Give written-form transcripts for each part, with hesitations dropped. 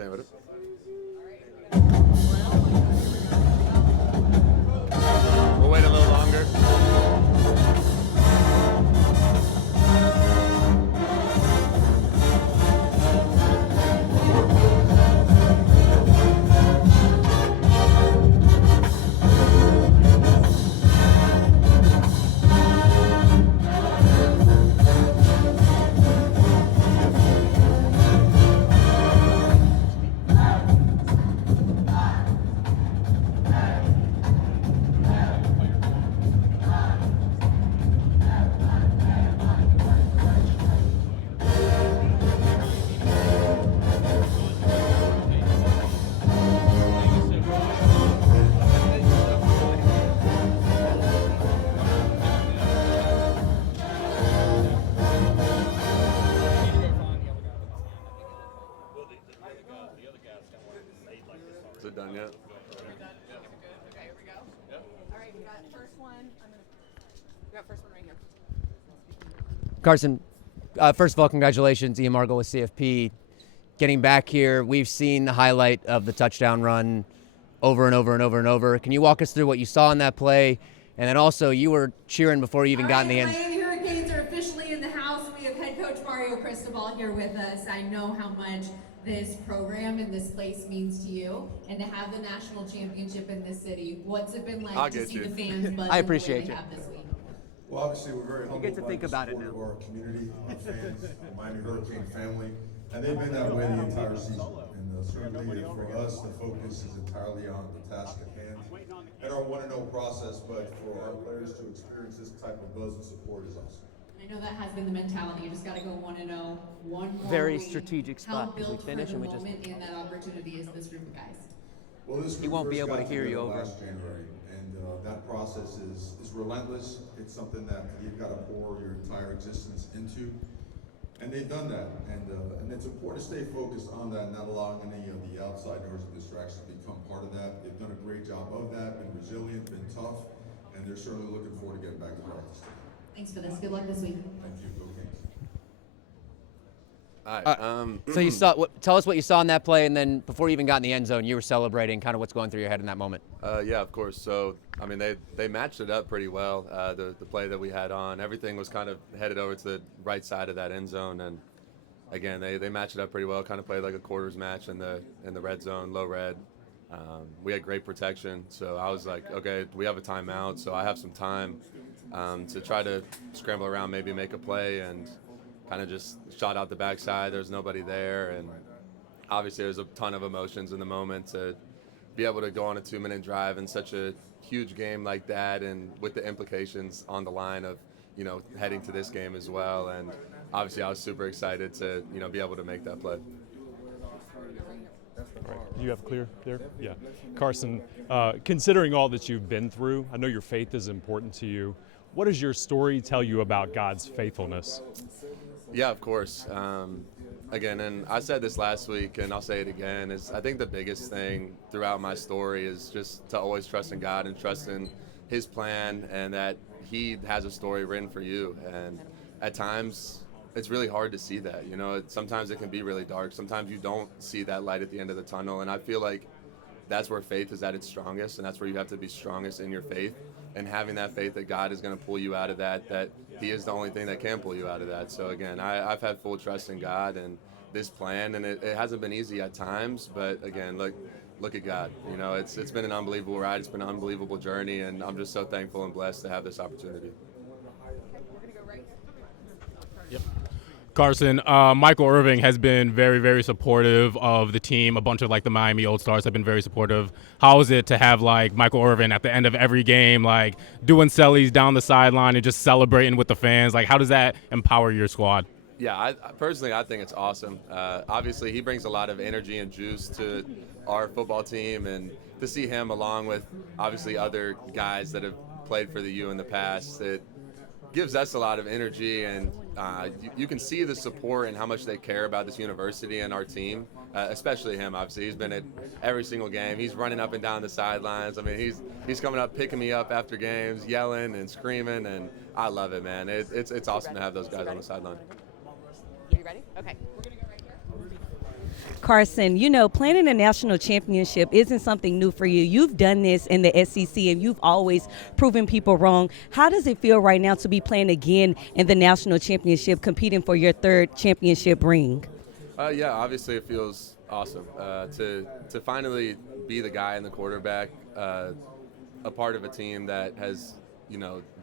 We'll wait a little longer. Is it done yet? Okay, here we go. All right, we got first one. We got first one right here. Carson, first of all, congratulations, Ian Margol with CFP. Getting back here, we've seen the highlight of the touchdown run over and over and over and over. Can you walk us through what you saw in that play? And then also, you were cheering before you even got in the end. Miami Hurricanes are officially in the house. We have head coach Mario Cristobal here with us. I know how much this program and this place means to you, and to have the national championship in this city. What's it been like to see the fans buzz I appreciate you. this week? Well, obviously, we're very humbled get to by think the about it support now. of our community, our fans, the Miami Hurricane family, and they've been that way the entire season. And certainly for us, the focus is entirely on the task at hand and our 1-0 process, but for our players to experience this type of buzz and support is awesome. I know that has been the mentality. You just got to go 1-0. One more Very week. strategic spot. How We built finish for and the we just- moment and that opportunity is this group of guys? Well, this He won't group be first able to got hear you together over. last January, and that process is relentless. It's something that you've got to pour your entire existence into, and they've done that. And it's important to stay focused on that, not allowing any of the outside noise and distractions to become part of that. They've done a great job of that, been resilient, been tough, and they're certainly looking forward to getting back to practice. Thanks for this. Good luck this week. Thank you, Go Kings. All right. So you saw. Tell us what you saw in that play, and then before you even got in the end zone, you were celebrating. Kind of what's going through your head in that moment. Yeah, of course. So, I mean, they matched it up pretty well. The play that we had on, everything was kind of headed over to the right side of that end zone, and again, they matched it up pretty well. Kind of played like a quarters match in the red zone, low red. We had great protection, so I was like, okay, we have a timeout, so I have some time to try to scramble around, maybe make a play, and kind of just shot out the backside. There's nobody there, and obviously there's a ton of emotions in the moment to be able to go on a 2-minute drive in such a huge game like that, and with the implications on the line of, you know, heading to this game as well. And obviously I was super excited to, you know, be able to make that play. Right. You have clear there? Yeah. Carson, considering all that you've been through, I know your faith is important to you. What does your story tell you about God's faithfulness? Yeah, of course. Again, and I said this last week, and I'll say it again, is I think the biggest thing throughout my story is just to always trust in God and trust in His plan, and that He has a story written for you. And at times, it's really hard to see that. You know, sometimes it can be really dark. Sometimes you don't see that light at the end of the tunnel, and I feel like that's where faith is at its strongest, and that's where you have to be strongest in your faith, and having that faith that God is going to pull you out of that He is the only thing that can pull you out of that. So again, I've had full trust in God and this plan, and it hasn't been easy at times, but again, look at God. You know, it's been an unbelievable ride. It's been an unbelievable journey, and I'm just so thankful and blessed to have this opportunity. Yep. Carson, Michael Irving has been very, very supportive of the team. A bunch of like the Miami Old Stars have been very supportive. How is it to have like Michael Irving at the end of every game, like doing sellies down the sideline and just celebrating with the fans? Like, how does that empower your squad? Yeah, I personally think it's awesome. Obviously, he brings a lot of energy and juice to our football team, and to see him along with obviously other guys that have played for the U in the past, it gives us a lot of energy, and you can see the support and how much they care about this university and our team, especially him. Obviously, he's been at every single game. He's running up and down the sidelines. I mean, he's coming up, picking me up after games, yelling and screaming, and I love it, man. It's awesome to have those guys on the sideline. You ready? Okay. We're going to go right here. Carson, you know, playing in a national championship isn't something new for you. You've done this in the SEC, and you've always proven people wrong. How does it feel right now to be playing again in the national championship, competing for your third championship ring? Yeah, obviously it feels awesome to finally be the guy and the quarterback, a part of a team that has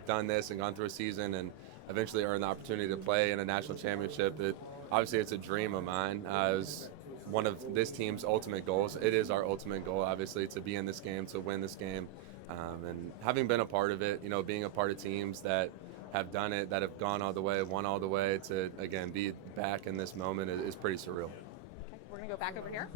done this and gone through a season and eventually earned the opportunity to play in a national championship. Obviously it's a dream of mine. It was one of this team's ultimate goals. It is our ultimate goal, obviously, to be in this game, to win this game, and having been a part of it, being a part of teams that have done it, that have gone all the way, won all the way, to again be back in this moment is pretty surreal. Okay, we're gonna go back over here.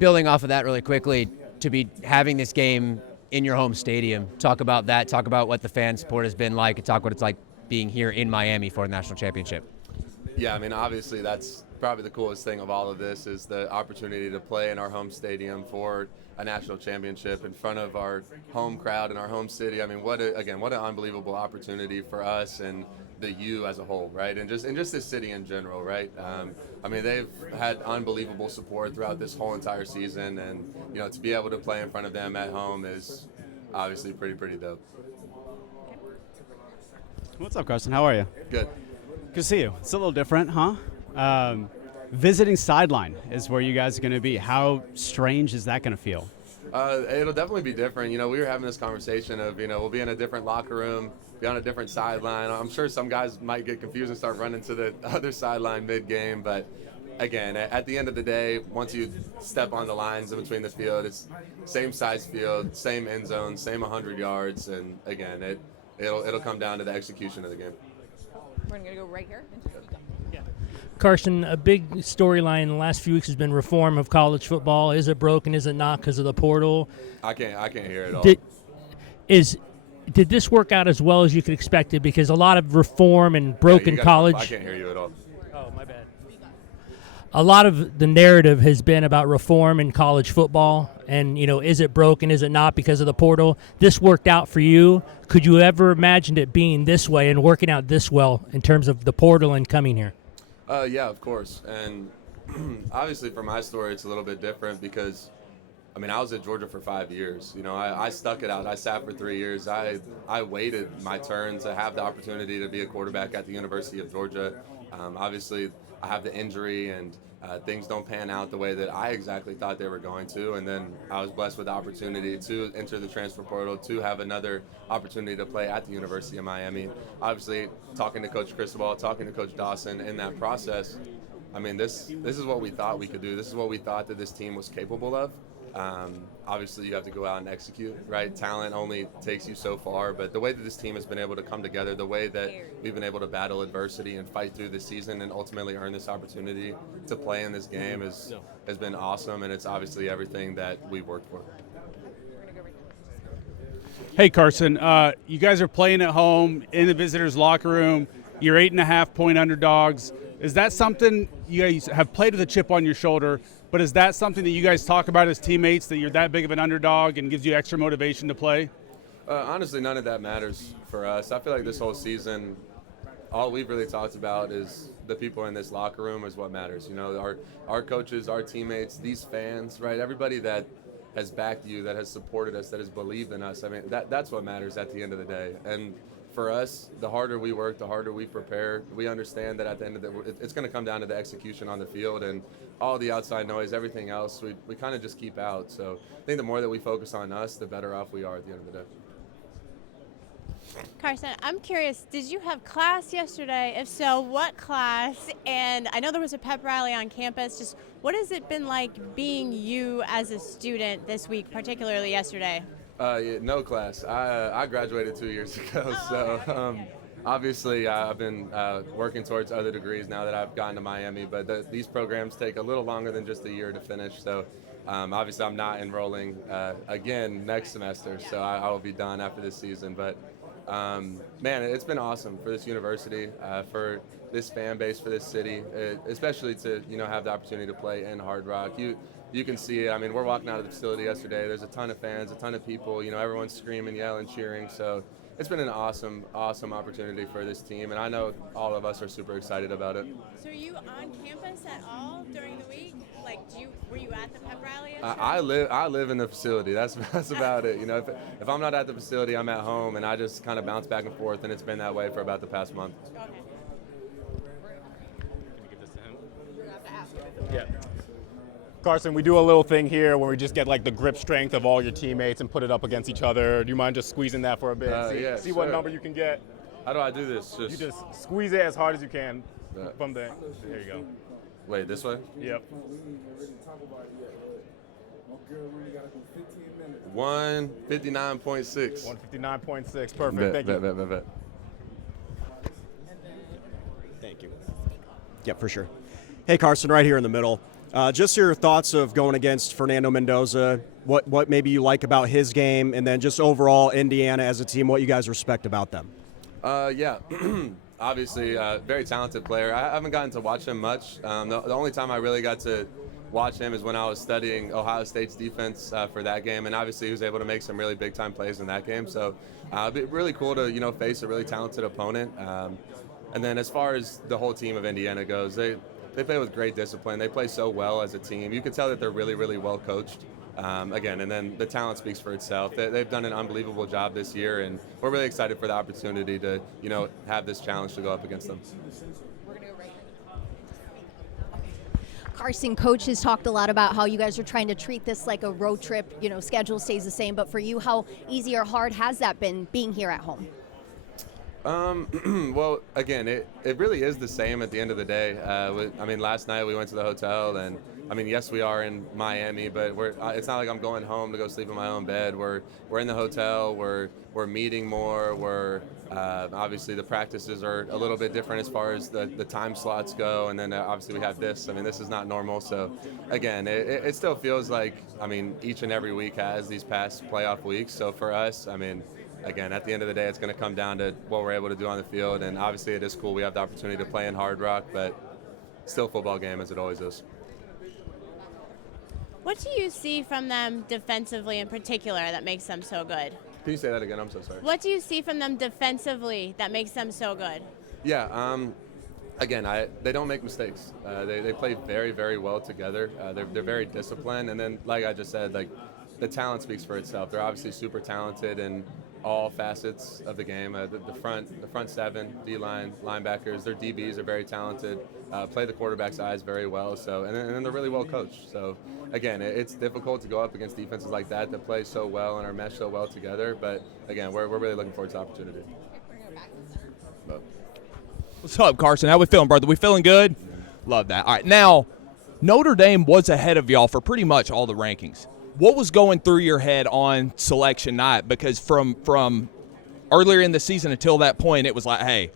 Building off of that really quickly, to be having this game in your home stadium, talk about that, talk about what the fan support has been like, and talk what it's like being here in Miami for the national championship. Yeah, I mean, obviously that's probably the coolest thing of all of this is the opportunity to play in our home stadium for a national championship in front of our home crowd in our home city. I mean, what an unbelievable opportunity for us and the U as a whole, right? And just this city in general, right? I mean, they've had unbelievable support throughout this whole entire season, and to be able to play in front of them at home is obviously pretty dope. What's up, Carson? How are you? Good. Good to see you. It's a little different, huh? Visiting sideline is where you guys are going to be. How strange is that going to feel? It'll definitely be different. We were having this conversation of, we'll be in a different locker room, be on a different sideline. I'm sure some guys might get confused and start running to the other sideline mid-game. But, again, at the end of the day, once you step on the lines in between the field, it's same size field, same end zone, same 100 yards. And, again, it'll come down to the execution of the game. We're going to go right here. Carson, a big storyline in the last few weeks has been reform of college football. Is it broken? Is it not because of the portal? I can't hear it all. Did this work out as well as you could expect it? Because a lot of reform and broken college. I can't hear you at all. Oh, my bad. A lot of the narrative has been about reform in college football, and is it broken? Is it not because of the portal? This worked out for you. Could you ever imagine it being this way and working out this well in terms of the portal and coming here? Yeah, of course. And obviously for my story, it's a little bit different because, I mean, I was at Georgia for 5 years. I stuck it out. I sat for 3 years. I waited my turn to have the opportunity to be a quarterback at the University of Georgia. Obviously, I have the injury and things don't pan out the way that I exactly thought they were going to. And then I was blessed with the opportunity to enter the transfer portal, to have another opportunity to play at the University of Miami. Obviously, talking to Coach Cristobal, talking to Coach Dawson in that process, I mean, this is what we thought we could do. This is what we thought that this team was capable of. Obviously, you have to go out and execute, right? Talent only takes you so far, but the way that this team has been able to come together, the way that we've been able to battle adversity and fight through this season and ultimately earn this opportunity to play in this game has been awesome, and it's obviously everything that we've worked for. Hey, Carson, you guys are playing at home in the visitors' locker room. You're 8.5-point underdogs. Is that something you guys have played with a chip on your shoulder? But is that something that you guys talk about as teammates, that you're that big of an underdog and gives you extra motivation to play? Honestly, none of that matters for us. I feel like this whole season, all we've really talked about is the people in this locker room is what matters. Our coaches, our teammates, these fans, right? Everybody that has backed you, that has supported us, that has believed in us. I mean, that's what matters at the end of the day. And for us, the harder we work, the harder we prepare. We understand that at the end of it's going to come down to the execution on the field, and all the outside noise, everything else, we kind of just keep out. So I think the more that we focus on us, the better off we are at the end of the day. Carson, I'm curious, did you have class yesterday? If so, what class? And I know there was a pep rally on campus. Just what has it been like being you as a student this week, particularly yesterday? No class. I graduated 2 years ago, obviously I've been working towards other degrees now that I've gotten to Miami, but these programs take a little longer than just a year to finish. So obviously I'm not enrolling again next semester, so I will be done after this season. But man, it's been awesome for this university, for this fan base, for this city, especially to have the opportunity to play in Hard Rock. You can see it. I mean, we're walking out of the facility yesterday. There's a ton of fans, a ton of people. Everyone's screaming, yelling, cheering. So it's been an awesome opportunity for this team, and I know all of us are super excited about it. So are you on campus at all during the week? Like, were you at the pep rally yesterday? I live in the facility. That's about it. You know, if I'm not at the facility, I'm at home, and I just kind of bounce back and forth, and it's been that way for about the past month. Okay. Yeah. Carson, we do a little thing here where we just get like the grip strength of all your teammates and put it up against each other. Do you mind just squeezing that for a bit? See what number you can get. How do I do this? You just squeeze it as hard as you can from there. There you go. Wait, this way? Yep. 159.6. 159.6. Perfect. Thank you. Bet. Thank you. Yep, for sure. Hey, Carson, right here in the middle. Just your thoughts of going against Fernando Mendoza, what maybe you like about his game, and then just overall Indiana as a team, what you guys respect about them. Yeah, obviously very talented player. I haven't gotten to watch him much. The only time I really got to watch him is when I was studying Ohio State's defense for that game, and obviously he was able to make some really big-time plays in that game. So it'd be really cool to face a really talented opponent. And then as far as the whole team of Indiana goes, they play with great discipline. They play so well as a team. You can tell that they're really, really well coached. Again, and then the talent speaks for itself. They've done an unbelievable job this year, and we're really excited for the opportunity to, have this challenge to go up against them. We're going to go right Carson, coach has talked a lot about how you guys are trying to treat this like a road trip. Schedule stays the same, but for you, how easy or hard has that been being here at home? Well, again, it really is the same at the end of the day. Last night we went to the hotel, and yes, we are in Miami, but it's not like I'm going home to go sleep in my own bed. We're in the hotel. We're meeting more. We're obviously the practices are a little bit different as far as the time slots go, and then obviously we have this. This is not normal. So again, it still feels like each and every week has these past playoff weeks. So for us, again, at the end of the day, it's going to come down to what we're able to do on the field, and obviously it is cool. We have the opportunity to play in Hard Rock, but still a football game as it always is. What do you see from them defensively in particular that makes them so good? Can you say that again? I'm so sorry. What do you see from them defensively that makes them so good? Yeah, again, they don't make mistakes. They play very, very well together. They're very disciplined, and then, like I just said, the talent speaks for itself. They're obviously super talented in all facets of the game. The front seven, D-line, linebackers, their DBs are very talented, play the quarterback's eyes very well. So, and then they're really well coached. So, again, it's difficult to go up against defenses like that play so well and are meshed so well together. But again, we're really looking forward to the opportunity. What's up, Carson? How we feeling, brother? We feeling good? Love that. All right, now Notre Dame was ahead of y'all for pretty much all the rankings. What was going through your head on selection night? Because from earlier in the season until that point, it was like, hey,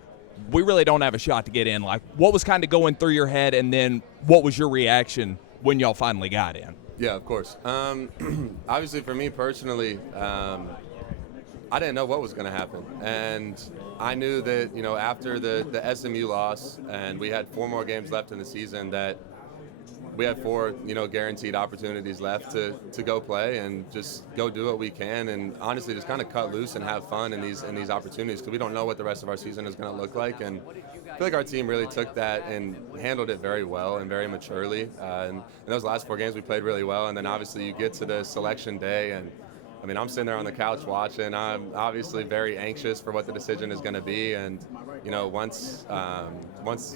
we really don't have a shot to get in. Like, what was kind of going through your head, and then what was your reaction when y'all finally got in? Yeah, of course. Obviously, for me personally, I didn't know what was going to happen. And I knew that, after the SMU loss, and we had 4 more games left in the season, that we had 4, guaranteed opportunities left to go play and just go do what we can, and honestly just kind of cut loose and have fun in these opportunities, because we don't know what the rest of our season is going to look like. And I feel like our team really took that and handled it very well and very maturely. And in those last 4 games, we played really well. And then obviously you get to the selection day, and I'm sitting there on the couch watching. I'm obviously very anxious for what the decision is going to be. And once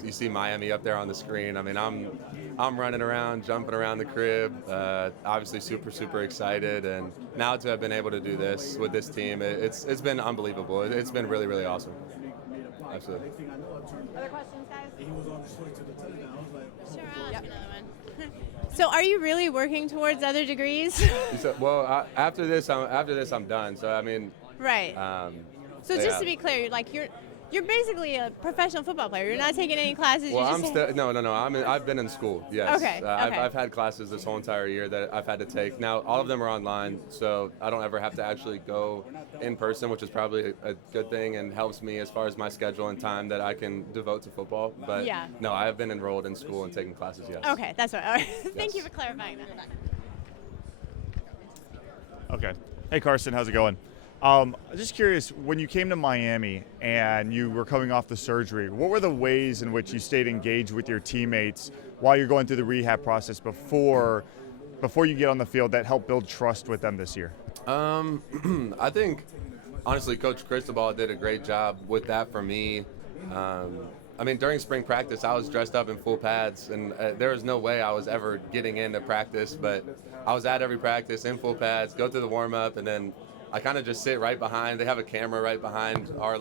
you see Miami up there on the screen, I'm running around, jumping around the crib, obviously super excited. And now to have been able to do this with this team, it's been unbelievable. It's been really, really awesome. Absolutely. Other questions, guys? Sure, I'll ask another one. So are you really working towards other degrees? Well, after this, I'm done. So, Right. So just to be clear, you're basically a professional football player. You're not taking any classes. Well, I've been in school. Yes. Okay. I've had classes this whole entire year that I've had to take. Now all of them are online, so I don't ever have to actually go in person, which is probably a good thing and helps me as far as my schedule and time that I can devote to football. But no, I have been enrolled in school and taking classes. Yes. Okay, that's right. All right. Thank you for clarifying that. Okay. Hey, Carson, how's it going? I'm just curious, when you came to Miami and you were coming off the surgery, what were the ways in which you stayed engaged with your teammates while you're going through the rehab process before you get on the field that helped build trust with them this year? I think, honestly, Coach Cristobal did a great job with that for me. I mean, during spring practice, I was dressed up in full pads, and there was no way I was ever getting into practice, but I was at every practice in full pads, go through the warm-up, and then I kind of just sit right behind. They have a camera right behind our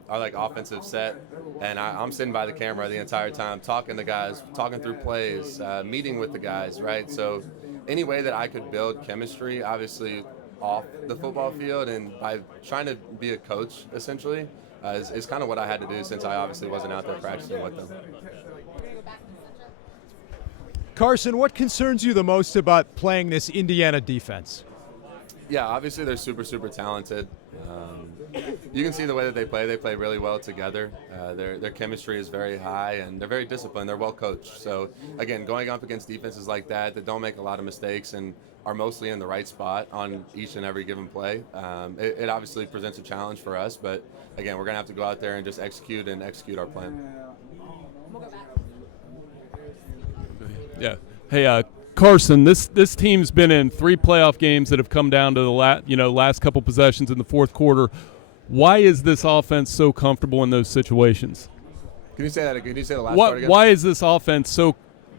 offensive set, and I'm sitting by the camera the entire time, talking to guys, talking through plays, meeting with the guys, right? So any way that I could build chemistry, obviously off the football field, and by trying to be a coach, essentially, is kind of what I had to do since I obviously wasn't out there practicing with them. Carson, what concerns you the most about playing this Indiana defense? Yeah, obviously they're super, super talented. You can see the way that they play really well together. Their chemistry is very high, and they're very disciplined. They're well coached. So, again, going up against defenses like that don't make a lot of mistakes and are mostly in the right spot on each and every given play, it obviously presents a challenge for us. But, again, we're going to have to go out there and just execute our plan. Yeah. Hey, Carson, this team's been in 3 playoff games that have come down to the last couple possessions in the fourth quarter. Why is this offense so comfortable in those situations? Can you say that again? Can you say the last part again? Why is this offense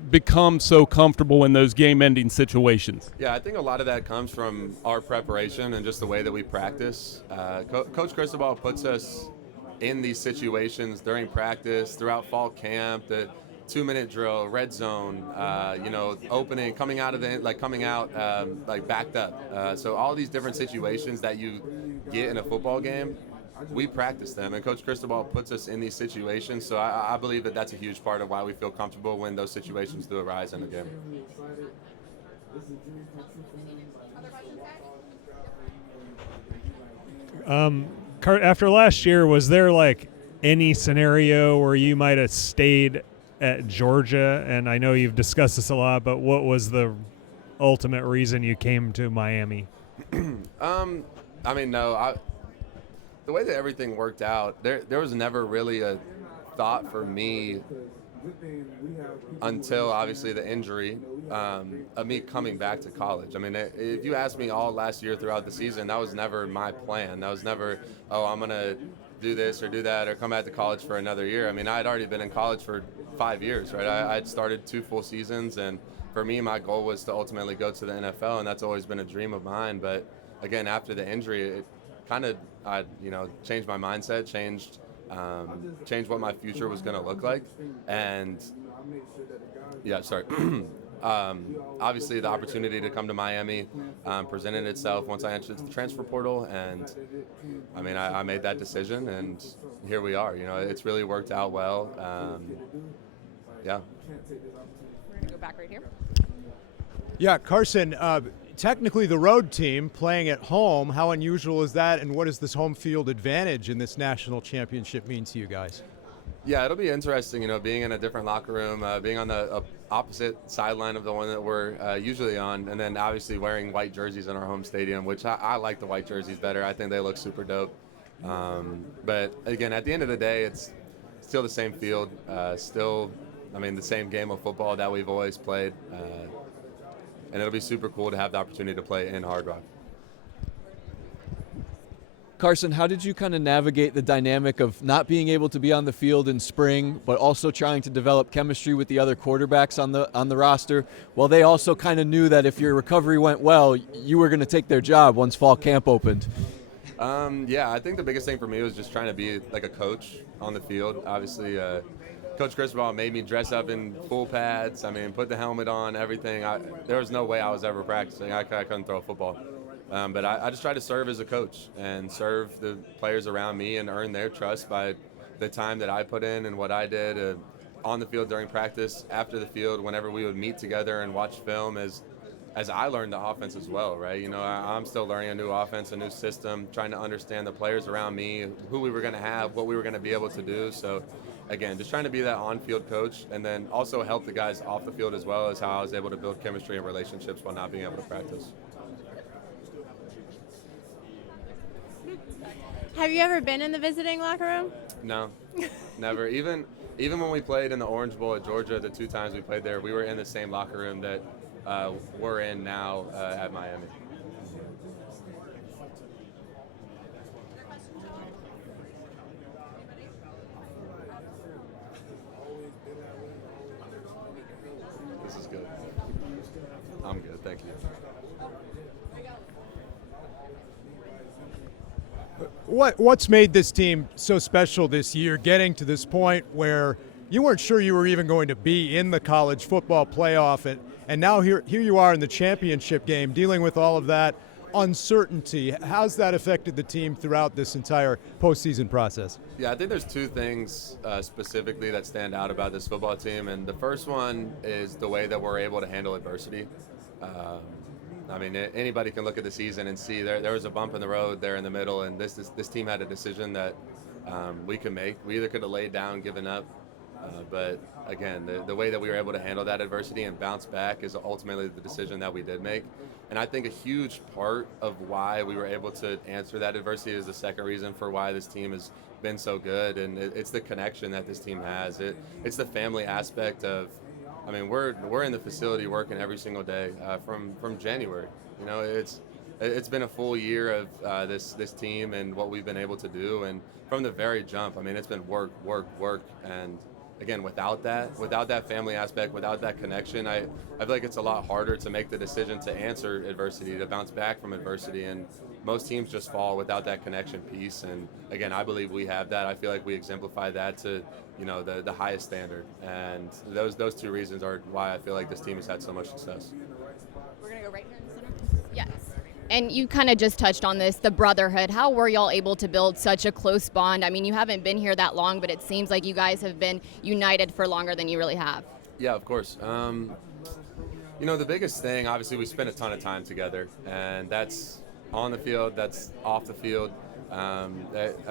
become so comfortable in those game-ending situations? Yeah, I think a lot of that comes from our preparation and just the way that we practice. Coach Cristobal puts us in these situations during practice, throughout fall camp, the 2-minute drill, red zone, opening, coming out, backed up. So all these different situations that you get in a football game, we practice them, and Coach Cristobal puts us in these situations. So I believe that that's a huge part of why we feel comfortable when those situations do arise in a game. After last year, was there any scenario where you might have stayed at Georgia? And I know you've discussed this a lot, but what was the ultimate reason you came to Miami? The way that everything worked out, there was never really a thought for me until obviously the injury of me coming back to college. I mean, if you asked me all last year throughout the season, that was never my plan. That was never, I'm going to do this or do that or come back to college for another year. I mean, I had already been in college for 5 years, right? I had started 2 full seasons, and for me, my goal was to ultimately go to the NFL, and that's always been a dream of mine. But again, after the injury, it kind of, changed my mindset, changed what my future was going to look like. And obviously the opportunity to come to Miami presented itself once I entered the transfer portal, and I made that decision, and here we are. It's really worked out well. Yeah. We're going to go back right here. Yeah, Carson, technically the road team playing at home, how unusual is that, and what does this home field advantage in this national championship mean to you guys? Yeah, it'll be interesting, being in a different locker room, being on the opposite sideline of the one that we're usually on, and then obviously wearing white jerseys in our home stadium, which I like the white jerseys better. I think they look super dope. But again, at the end of the day, it's still the same field, the same game of football that we've always played. And it'll be super cool to have the opportunity to play in Hard Rock. Carson, how did you kind of navigate the dynamic of not being able to be on the field in spring, but also trying to develop chemistry with the other quarterbacks on the roster, while they also kind of knew that if your recovery went well, you were going to take their job once fall camp opened? I think the biggest thing for me was just trying to be like a coach on the field. Obviously, Coach Cristobal made me dress up in full pads. Put the helmet on, everything. There was no way I was ever practicing. I couldn't throw a football. But I just try to serve as a coach and serve the players around me and earn their trust by the time that I put in and what I did on the field during practice, after the field, whenever we would meet together and watch film as I learned the offense as well, right? I'm still learning a new offense, a new system, trying to understand the players around me, who we were going to have, what we were going to be able to do. So, again, just trying to be that on-field coach and then also help the guys off the field as well, as how I was able to build chemistry and relationships while not being able to practice. Have you ever been in the visiting locker room? No, never. Even when we played in the Orange Bowl at Georgia, the 2 times we played there, we were in the same locker room that we're in now at Miami. This is good. I'm good, thank you. What's made this team so special this year, getting to this point where you weren't sure you were even going to be in the college football playoff, and now here you are in the championship game, dealing with all of that uncertainty. How's that affected the team throughout this entire postseason process? Yeah, I think there's 2 things specifically that stand out about this football team, and the first one is the way that we're able to handle adversity. I mean, anybody can look at the season and see there was a bump in the road there in the middle, and this team had a decision that we could make. We either could have laid down, given up, but again, the way that we were able to handle that adversity and bounce back is ultimately the decision that we did make. And I think a huge part of why we were able to answer that adversity is the second reason for why this team has been so good, and it's the connection that this team has. It's the family aspect of, I mean, we're in the facility working every single day from January. You know, it's been a full year of this team and what we've been able to do, and from the very jump, I mean, it's been work, and again, without that family aspect, without that connection, I feel like it's a lot harder to make the decision to answer adversity, to bounce back from adversity, and most teams just fall without that connection piece. And again, I believe we have that. I feel like we exemplify that to, you know, the highest standard, and those 2 reasons are why I feel like this team has had so much success. We're gonna go right here in the center. Yes. And you kind of just touched on this, the brotherhood. How were y'all able to build such a close bond? I mean, you haven't been here that long, but it seems like you guys have been united for longer than you really have. Yeah, of course. You know, the biggest thing, obviously, we spend a ton of time together, and that's on the field, that's off the field. I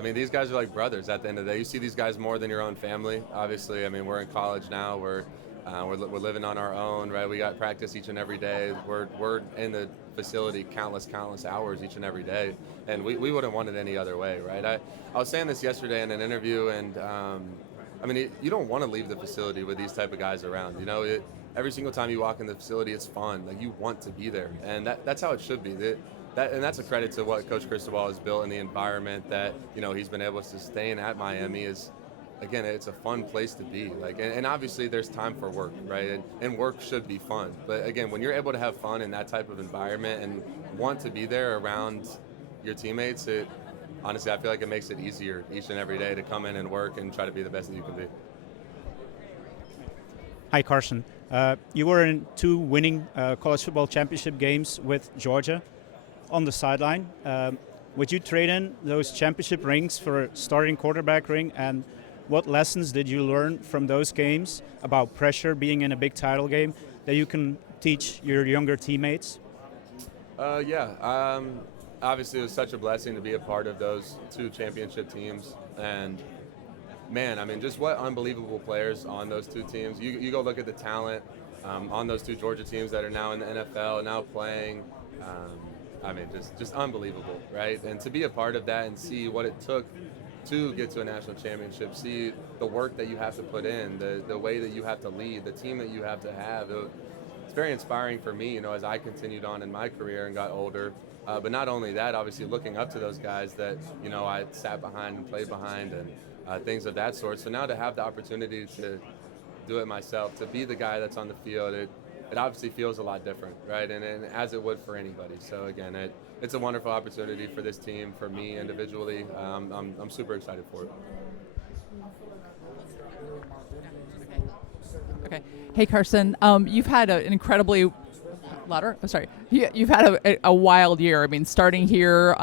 mean, these guys are like brothers at the end of the day. You see these guys more than your own family. Obviously, I mean, we're in college now. We're living on our own, right? We got practice each and every day. We're in the facility countless hours each and every day, and we wouldn't want it any other way, right? I was saying this yesterday in an interview, and I mean, you don't want to leave the facility with these type of guys around. You know, every single time you walk in the facility, it's fun. Like, you want to be there, and that's how it should be. And that's a credit to what Coach Cristobal has built in the environment that, you know, he's been able to sustain at Miami. Is, again, it's a fun place to be. Like, and obviously there's time for work, right? And work should be fun. But again, when you're able to have fun in that type of environment and want to be there around your teammates, honestly, I feel like it makes it easier each and every day to come in and work and try to be the best that you can be. Hi, Carson. You were in 2 winning college football championship games with Georgia. On the sideline, would you trade in those championship rings for a starting quarterback ring? And what lessons did you learn from those games about pressure, being in a big title game, that you can teach your younger teammates? Obviously, it was such a blessing to be a part of those 2 championship teams. And, man, I mean, just what unbelievable players on those 2 teams. You go look at the talent on those 2 Georgia teams that are now in the NFL, now playing. I mean, just unbelievable, right? And to be a part of that and see what it took to get to a national championship, see the work that you have to put in, the way that you have to lead, the team that you have to have. It's very inspiring for me, you know, as I continued on in my career and got older. But not only that, obviously looking up to those guys that, you know, I sat behind and played behind and things of that sort. So now to have the opportunity to do it myself, to be the guy that's on the field, it obviously feels a lot different, right? And as it would for anybody. So again, it's a wonderful opportunity for this team, for me individually. I'm super excited for it. Okay. Hey, Carson. You've had an incredibly louder. Oh, sorry. You've had a wild year. I mean, starting here,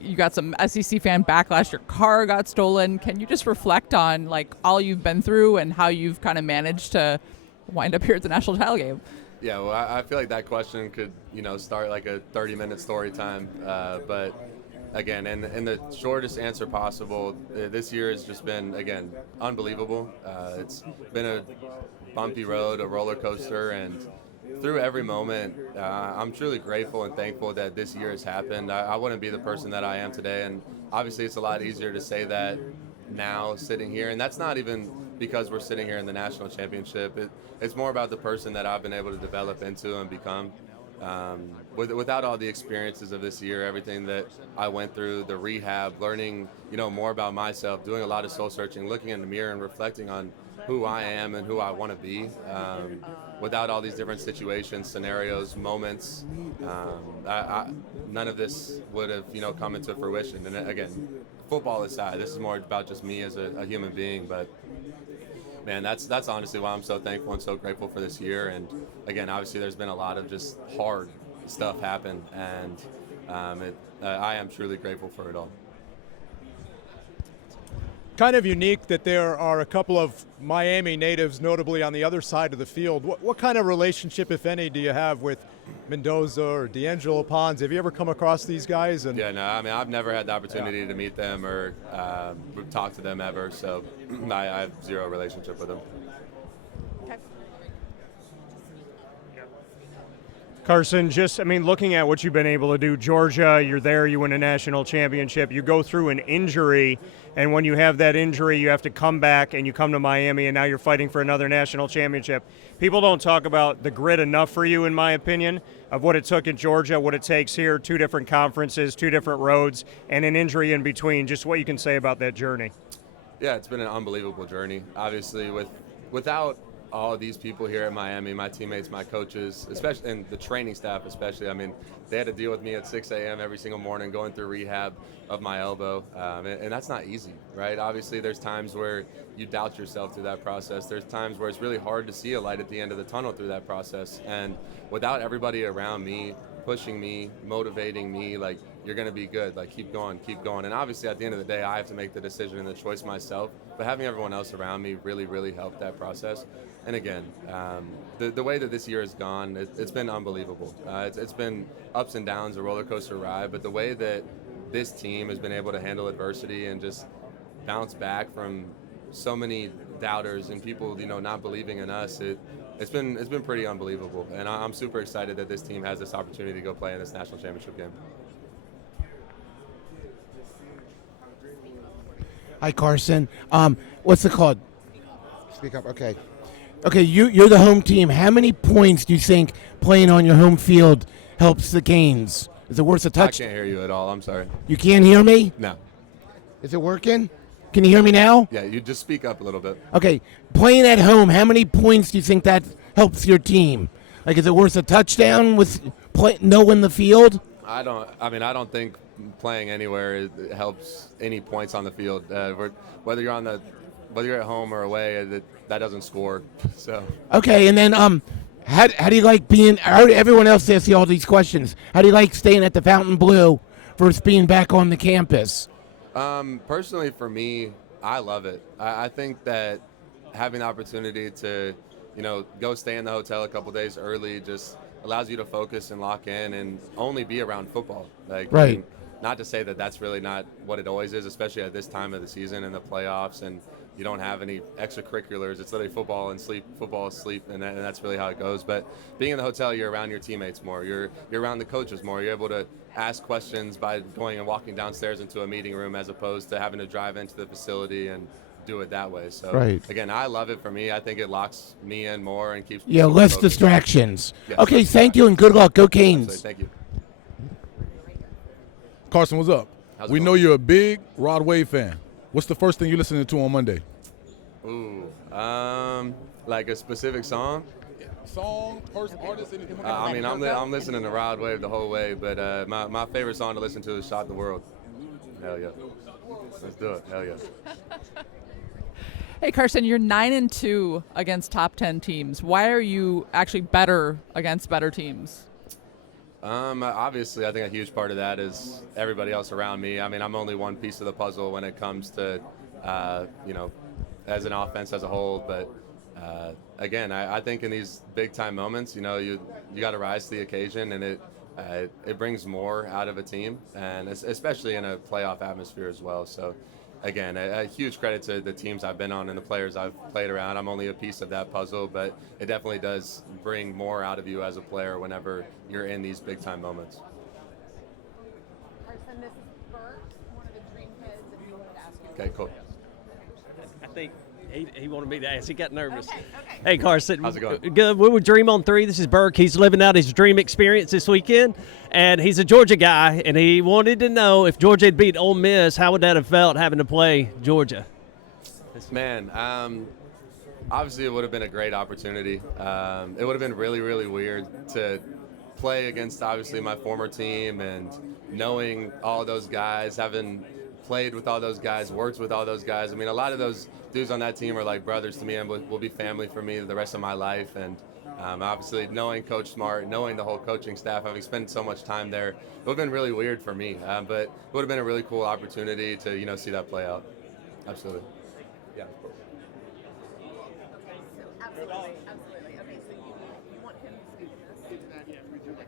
you got some SEC fan backlash. Your car got stolen. Can you just reflect on like all you've been through and how you've kind of managed to wind up here at the national title game? Yeah, well, I feel like that question could, you know, start like a 30-minute story time. But again, in the shortest answer possible, this year has just been, again, unbelievable. It's been a bumpy road, a roller coaster, and through every moment, I'm truly grateful and thankful that this year has happened. I wouldn't be the person that I am today, and obviously it's a lot easier to say that now sitting here, and that's not even because we're sitting here in the national championship. It's more about the person that I've been able to develop into and become. Without all the experiences of this year, everything that I went through, the rehab, learning, more about myself, doing a lot of soul searching, looking in the mirror and reflecting on who I am and who I want to be. Without all these different situations, scenarios, moments, none of this would have, come into fruition. And again, football aside, this is more about just me as a human being. But man, that's honestly why I'm so thankful and so grateful for this year. And again, obviously, there's been a lot of just hard stuff happen, and I am truly grateful for it all. Kind of unique that there are a couple of Miami natives, notably on the other side of the field. What kind of relationship, if any, do you have with Mendoza or D'Angelo Pons? Have you ever come across these guys? Yeah, no, I mean, I've never had the opportunity to meet them or talk to them ever, so I have zero relationship with them. Carson, looking at what you've been able to do, Georgia, you're there, you win a national championship, you go through an injury, and when you have that injury, you have to come back and you come to Miami, and now you're fighting for another national championship. People don't talk about the grit enough for you, in my opinion, of what it took in Georgia, what it takes here, 2 different conferences, 2 different roads, and an injury in between. Just what you can say about that journey. Yeah, it's been an unbelievable journey. Obviously, without all these people here at Miami, my teammates, my coaches, especially, and the training staff especially. I mean, they had to deal with me at 6 a.m. every single morning going through rehab of my elbow, and that's not easy, right? Obviously, there's times where you doubt yourself through that process. There's times where it's really hard to see a light at the end of the tunnel through that process, and without everybody around me, pushing me, motivating me, like, you're going to be good, like, keep going. And obviously, at the end of the day, I have to make the decision and the choice myself, but having everyone else around me really, really helped that process. And again, the way that this year has gone, it's been unbelievable. It's been ups and downs, a roller coaster ride, but the way that this team has been able to handle adversity and just bounce back from so many doubters and people, not believing in us, it's been pretty unbelievable. And I'm super excited that this team has this opportunity to go play in this national championship game. Hi, Carson. What's it called? Speak up. Okay. Okay, you're the home team. How many points do you think playing on your home field helps the Canes? Is it worth a touch? I can't hear you at all. I'm sorry. You can't hear me? No. Is it working? Can you hear me now? Yeah, you just speak up a little bit. Okay, playing at home, how many points do you think that helps your team? Like, is it worth a touchdown with knowing the field? I don't think playing anywhere it helps any points on the field. Whether you're at home or away, that doesn't score. So. Okay, and then how do you like being? Everyone else asks you all these questions. How do you like staying at the Fountain Blue versus being back on the campus? Personally, for me, I love it. I think that having the opportunity to, go stay in the hotel a couple days early just allows you to focus and lock in and only be around football. Like, right. Not to say that that's really not what it always is, especially at this time of the season and the playoffs, and you don't have any extracurriculars. It's literally football and sleep, and that's really how it goes. But being in the hotel, you're around your teammates more. You're around the coaches more. You're able to ask questions by going and walking downstairs into a meeting room as opposed to having to drive into the facility and do it that way. So, right. Again, I love it for me. I think it locks me in more and keeps me less focused. Distractions. Yes. Okay, thank you and good luck. Go Canes. Absolutely. Thank you. Carson, what's up? We know you're a big Rod Wave fan. What's the first thing you're listening to on Monday? Ooh, like a specific song? Song, person, artist, anything? I'm listening to Rod Wave the whole way, but my favorite song to listen to is Shot the World. Hell yeah. Let's do it. Hell yeah. Hey, Carson, you're 9-2 against top 10 teams. Why are you actually better against better teams? Obviously, I think a huge part of that is everybody else around me. I mean, I'm only one piece of the puzzle when it comes to, as an offense as a whole. But again, I think in these big time moments, you got to rise to the occasion, and it brings more out of a team, and especially in a playoff atmosphere as well. So, again, a huge credit to the teams I've been on and the players I've played around. I'm only a piece of that puzzle, but it definitely does bring more out of you as a player whenever you're in these big-time moments. Carson, this is Bert, one of the Dream Kids, if you wanted to ask you. Okay, cool. I think he wanted me to ask. He got nervous. Okay. Hey, Carson. How's it going? Good. We're with Dream on 3. This is Burke. He's living out his dream experience this weekend, and he's a Georgia guy, and he wanted to know if Georgia had beat Ole Miss, how would that have felt having to play Georgia? Man, obviously it would have been a great opportunity. It would have been really, really weird to play against, obviously, my former team and knowing all those guys, having played with all those guys, worked with all those guys. I mean, a lot of those dudes on that team are like brothers to me and will be family for me the rest of my life. And obviously, knowing Coach Smart, knowing the whole coaching staff, having spent so much time there, it would have been really weird for me. But it would have been a really cool opportunity to, see that play out. Absolutely. Yeah, of course. Absolutely. Okay, so you want him to speak to this?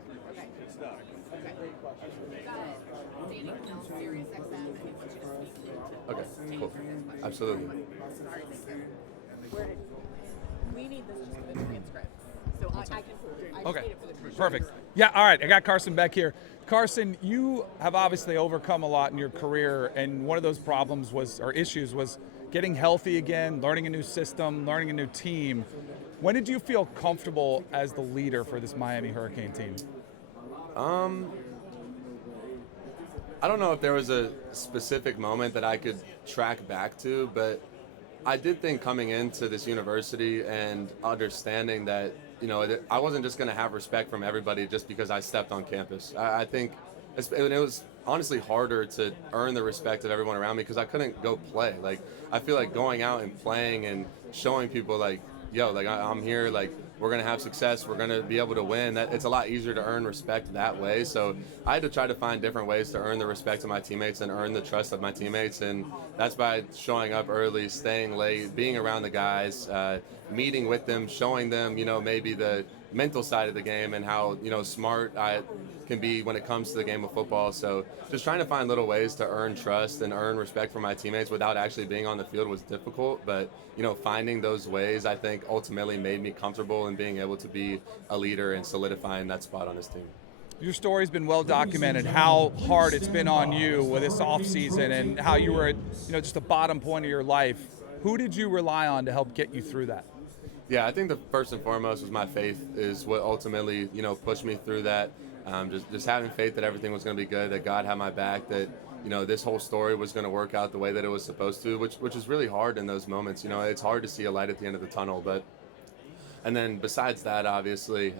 Okay, cool. Absolutely. We need this just for the transcript. So I can Okay, need it for the transcript. perfect. Yeah, all right, I got Carson Beck here. Carson, you have obviously overcome a lot in your career, and one of those problems or issues was getting healthy again, learning a new system, learning a new team. When did you feel comfortable as the leader for this Miami Hurricane team? I don't know if there was a specific moment that I could track back to, but I did think coming into this university and understanding that, I wasn't just going to have respect from everybody just because I stepped on campus. I think it was honestly harder to earn the respect of everyone around me because I couldn't go play. Like, I feel like going out and playing and showing people like, yo, like I'm here, like we're going to have success, we're going to be able to win. It's a lot easier to earn respect that way. So I had to try to find different ways to earn the respect of my teammates and earn the trust of my teammates. And that's by showing up early, staying late, being around the guys, meeting with them, showing them, maybe the mental side of the game and how, smart I can be when it comes to the game of football. So just trying to find little ways to earn trust and earn respect from my teammates without actually being on the field was difficult. But, finding those ways, I think, ultimately made me comfortable in being able to be a leader and solidifying that spot on this team. Your story's been well documented, how hard it's been on you with this offseason and how you were at, just the bottom point of your life. Who did you rely on to help get you through that? Yeah, I think the first and foremost was my faith is what ultimately, pushed me through that. Just having faith that everything was going to be good, that God had my back, that, this whole story was going to work out the way that it was supposed to, which is really hard in those moments. It's hard to see a light at the end of the tunnel. And then besides that, obviously,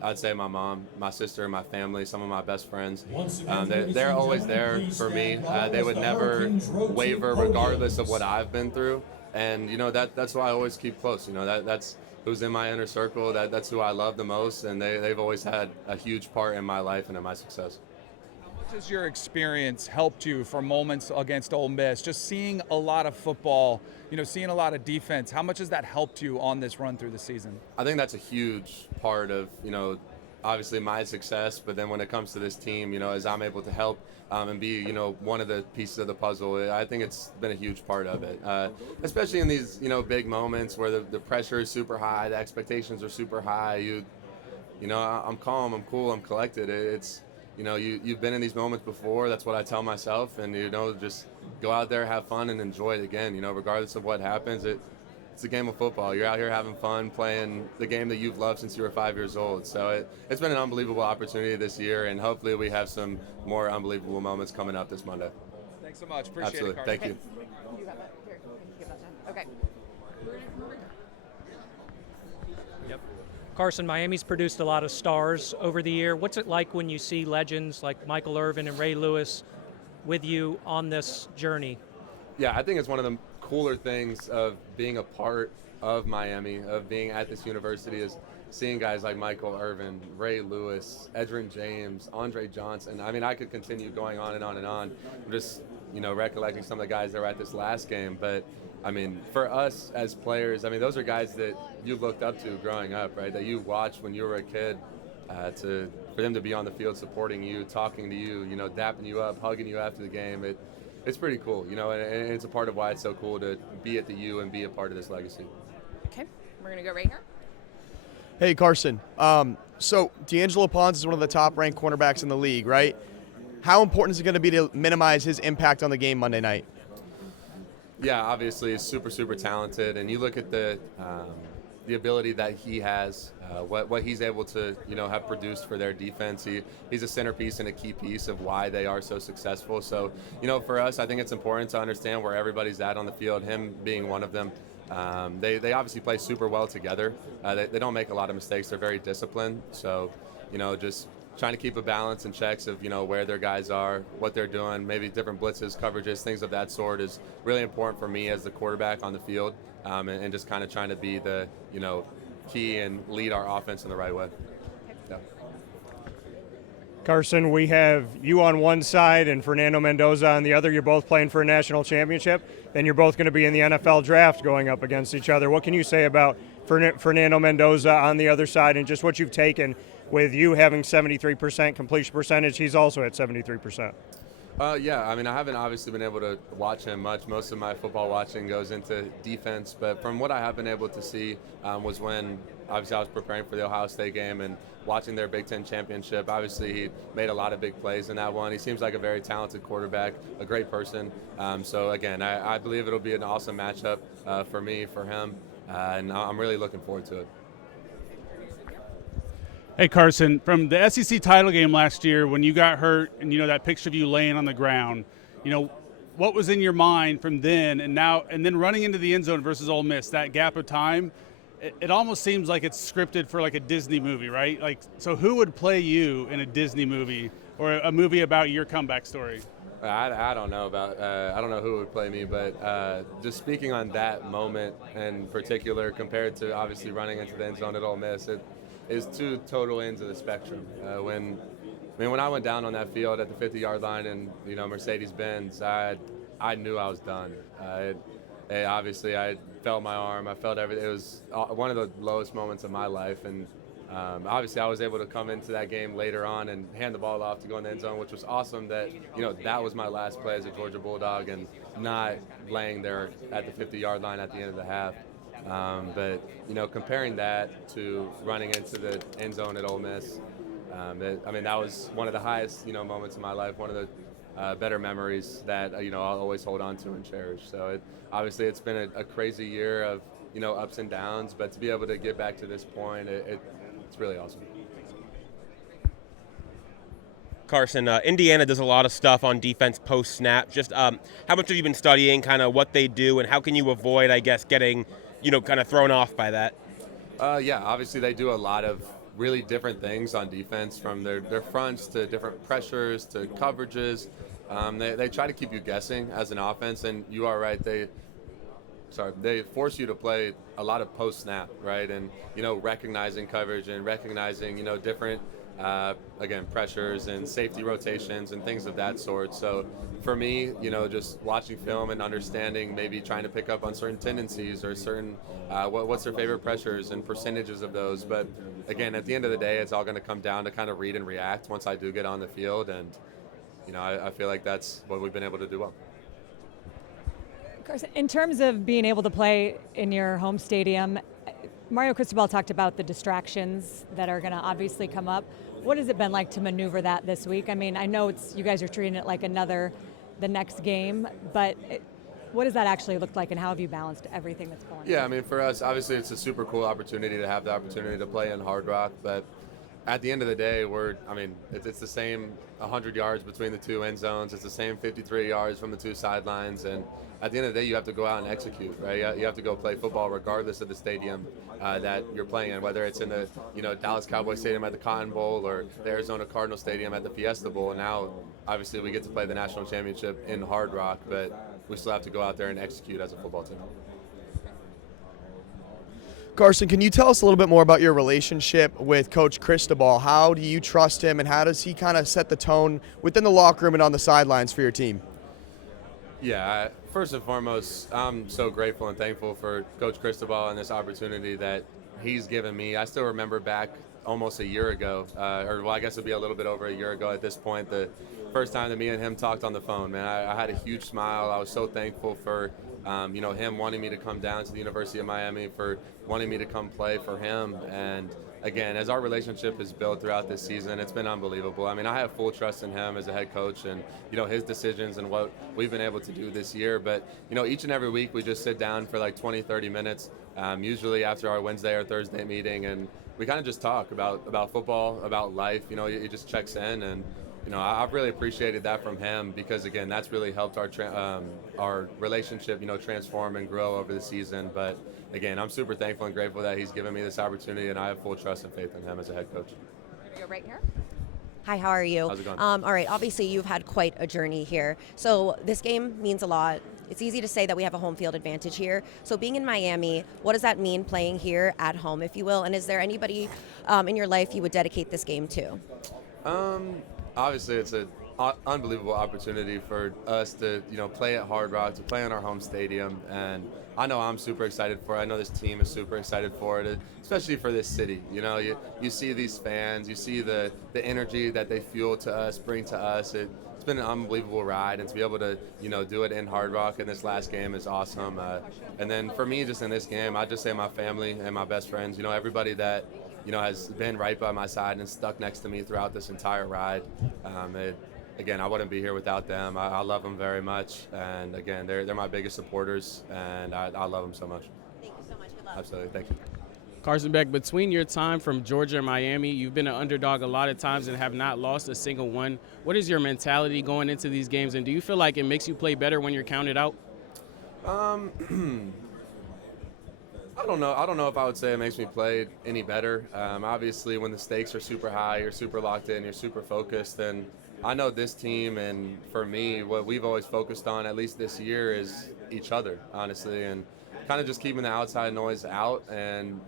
I'd say my mom, my sister, my family, some of my best friends, they're always there for me. They would never waver regardless of what I've been through. And, that's why I always keep close. That's who's in my inner circle. That's who I love the most. And they've always had a huge part in my life and in my success. How much has your experience helped you for moments against Ole Miss? Just seeing a lot of football, seeing a lot of defense, how much has that helped you on this run through the season? I think that's a huge part of, obviously my success, but then when it comes to this team, as I'm able to help and be, one of the pieces of the puzzle, I think it's been a huge part of it. Especially in these, big moments where the pressure is super high, the expectations are super high. I'm calm, I'm cool, I'm collected. It's, you've been in these moments before. That's what I tell myself, and just go out there, have fun, and enjoy it again. Regardless of what happens, it's a game of football. You're out here having fun, playing the game that you've loved since you were 5 years old. So it's been an unbelievable opportunity this year, and hopefully we have some more unbelievable moments coming up this Monday. Thanks so much. Appreciate Absolutely. it, Carson. Thank you. You have that. Here, give that to him. Okay. Yep. Carson, Miami's produced a lot of stars over the year. What's it like when you see legends like Michael Irvin and Ray Lewis with you on this journey? Yeah, I think it's one of the cooler things of being a part of Miami, of being at this university, is seeing guys like Michael Irvin, Ray Lewis, Edgerrin James, Andre Johnson. I mean, I could continue going on and on and on. I'm just, recollecting some of the guys that were at this last game. But, I mean, for us as players, I mean, those are guys that you looked up to growing up, right, that you watched when you were a kid. For them to be on the field supporting you, talking to you, dapping you up, hugging you after the game, it's pretty cool, you know, and it's a part of why it's so cool to be at the U and be a part of this legacy. Okay, we're going to go right here. Hey, Carson. So D'Angelo Ponce is one of the top-ranked cornerbacks in the league, right? How important is it going to be to minimize his impact on the game Monday night? Yeah, obviously he's super, super talented, and you look at the ability that he has, what he's able to, you know, have produced for their defense. He's a centerpiece and a key piece of why they are so successful. So, you know, for us, I think it's important to understand where everybody's at on the field, him being one of them. They obviously play super well together. They don't make a lot of mistakes. They're very disciplined. So, you know, just trying to keep a balance and checks of, you know, where their guys are, what they're doing, maybe different blitzes, coverages, things of that sort is really important for me as the quarterback on the field, and just kind of trying to be the, you know, key and lead our offense in the right way. Yeah. Carson, we have you on one side and Fernando Mendoza on the other. You're both playing for a national championship, and you're both going to be in the NFL draft going up against each other. What can you say about Fernando Mendoza on the other side and just what you've taken with you having 73% completion percentage? He's also at 73%. Yeah, I mean, I haven't obviously been able to watch him much. Most of my football watching goes into defense, but from what I have been able to see was when obviously I was preparing for the Ohio State game and watching their Big Ten championship. Obviously, he made a lot of big plays in that one. He seems like a very talented quarterback, a great person. So again, I believe it'll be an awesome matchup for me, for him, and I'm really looking forward to it. Hey, Carson, from the SEC title game last year when you got hurt and, you know, that picture of you laying on the ground, you know, what was in your mind from then and now, and then running into the end zone versus Ole Miss, that gap of time, it almost seems like it's scripted for like a Disney movie, right? Like, so who would play you in a Disney movie or a movie about your comeback story? I don't know about I don't know who would play me, but just speaking on that moment in particular compared to obviously running into the end zone at Ole Miss, it is two total ends of the spectrum. When I went down on that field at the 50-yard line and, you know, Mercedes-Benz, I knew I was done. Obviously, I felt my arm, I felt everything. It was one of the lowest moments of my life, and obviously I was able to come into that game later on and hand the ball off to go in the end zone, which was awesome that, you know, that was my last play as a Georgia Bulldog and not laying there at the 50-yard line at the end of the half. But, you know, comparing that to running into the end zone at Ole Miss, that was one of the highest, you know, moments of my life, one of the better memories that, you know, I'll always hold on to and cherish. So obviously it's been a crazy year of, you know, ups and downs, but to be able to get back to this point, it's really awesome. Carson, Indiana does a lot of stuff on defense post-snap. Just how much have you been studying kind of what they do, and how can you avoid, I guess, getting, you know, kind of thrown off by that? Yeah, obviously they do a lot of really different things on defense, from their fronts to different pressures to coverages. They try to keep you guessing as an offense, and you are right, they force you to play a lot of post-snap, right? And, you know, recognizing coverage and recognizing, you know, different again, pressures and safety rotations and things of that sort. So for me, you know, just watching film and understanding, maybe trying to pick up on certain tendencies or certain what's their favorite pressures and percentages of those. But again, at the end of the day, it's all going to come down to kind of read and react once I do get on the field. And, you know, I feel like that's what we've been able to do well. Carson, in terms of being able to play in your home stadium, Mario Cristobal talked about the distractions that are going to obviously come up. What has it been like to maneuver that this week? I mean, I know you guys are treating it like the next game, but what does that actually look like, and how have you balanced everything that's going on? Yeah, I mean, for us, obviously it's a super cool opportunity to have the opportunity to play in Hard Rock, but at the end of the day, it's the same 100 yards between the two end zones. It's the same 53 yards from the two sidelines, and at the end of the day, you have to go out and execute, right? You have to go play football regardless of the stadium that you're playing in, whether it's in the, you know, Dallas Cowboys Stadium at the Cotton Bowl or the Arizona Cardinal Stadium at the Fiesta Bowl. And now, obviously, we get to play the national championship in Hard Rock, but we still have to go out there and execute as a football team. Carson, can you tell us a little bit more about your relationship with Coach Cristobal? How do you trust him, and how does he kind of set the tone within the locker room and on the sidelines for your team? Yeah, first and foremost, I'm so grateful and thankful for Coach Cristobal and this opportunity that he's given me. I still remember back almost a year ago, or well, I guess it'll be a little bit over a year ago at this point. The first time that me and him talked on the phone, man, I had a huge smile. I was so thankful for him wanting me to come down to the University of Miami, for wanting me to come play for him. And again, as our relationship has built throughout this season, it's been unbelievable. I mean, I have full trust in him as a head coach and, his decisions and what we've been able to do this year. But, each and every week we just sit down for like 20, 30 minutes, usually after our Wednesday or Thursday meeting, and we kind of just talk about football, about life. He just checks in, and I've really appreciated that from him because, again, that's really helped our relationship, transform and grow over the season. But again, I'm super thankful and grateful that he's given me this opportunity, and I have full trust and faith in him as a head coach. We're gonna go right here. Hi, how are you? How's it going? All right, obviously you've had quite a journey here. So this game means a lot. It's easy to say that we have a home field advantage here. So being in Miami, what does that mean playing here at home, if you will? And is there anybody in your life you would dedicate this game to? Obviously, it's an unbelievable opportunity for us to, play at Hard Rock, to play in our home stadium, and I know I'm super excited for it. I know this team is super excited for it, especially for this city. You see these fans, you see the energy that they fuel to us, bring to us. It's been an unbelievable ride, and to be able to, do it in Hard Rock in this last game is awesome. And then for me, just in this game, I just say my family and my best friends, everybody that has been right by my side and stuck next to me throughout this entire ride. Again, I wouldn't be here without them. I love them very much, and again, they're my biggest supporters, and I love them so much. Thank you so much. Good luck. Absolutely, thank you. Carson Beck, between your time from Georgia and Miami, you've been an underdog a lot of times and have not lost a single one. What is your mentality going into these games, and do you feel like it makes you play better when you're counted out? I don't know. I don't know if I would say it makes me play any better. Obviously, when the stakes are super high, you're super locked in, you're super focused. And I know this team, and for me, what we've always focused on, at least this year, is each other, honestly, and kind of just keeping the outside noise out and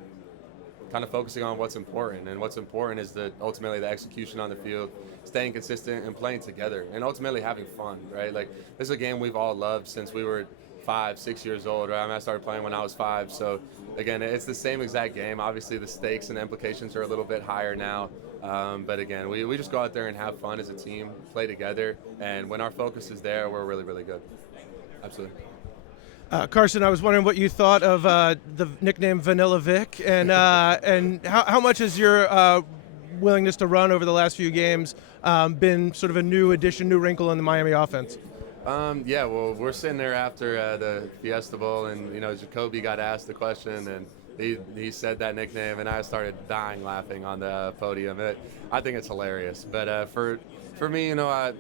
kind of focusing on what's important. And what's important is ultimately the execution on the field, staying consistent and playing together, and ultimately having fun, right? Like, this is a game we've all loved since we were 5, 6 years old, right? I started playing when I was 5. So again, it's the same exact game. Obviously, the stakes and the implications are a little bit higher now. But again, we just go out there and have fun as a team, play together, and when our focus is there, we're really, really good. Absolutely. Carson, I was wondering what you thought of the nickname Vanilla Vic, and how much has your willingness to run over the last few games been sort of a new addition, new wrinkle in the Miami offense? Yeah, well, we're sitting there after the Fiesta Bowl, and Jacoby got asked the question, and he said that nickname, and I started dying laughing on the podium. I think it's hilarious. But for me, I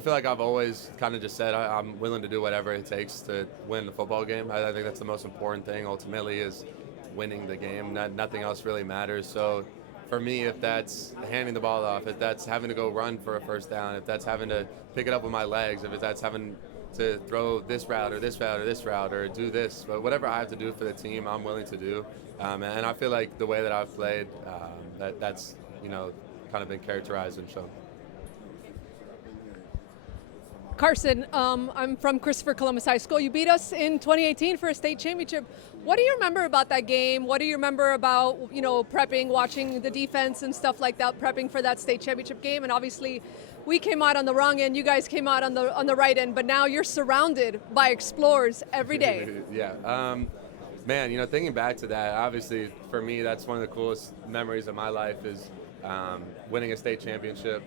feel like I've always kind of just said I'm willing to do whatever it takes to win the football game. I think that's the most important thing. Ultimately, is winning the game. Nothing else really matters. So for me, if that's handing the ball off, if that's having to go run for a first down, if that's having to pick it up with my legs, if that's having to throw this route or this route or this route or do this, but whatever I have to do for the team, I'm willing to do. And I feel like the way that I've played, that's kind of been characterized and shown. Carson, I'm from Christopher Columbus High School. You beat us in 2018 for a state championship. What do you remember about that game? What do you remember about, prepping, watching the defense and stuff like that, prepping for that state championship game? And obviously, we came out on the wrong end, you guys came out on the right end, but now you're surrounded by explorers every day. Yeah. Man, thinking back to that, obviously, for me, that's one of the coolest memories of my life is winning a state championship.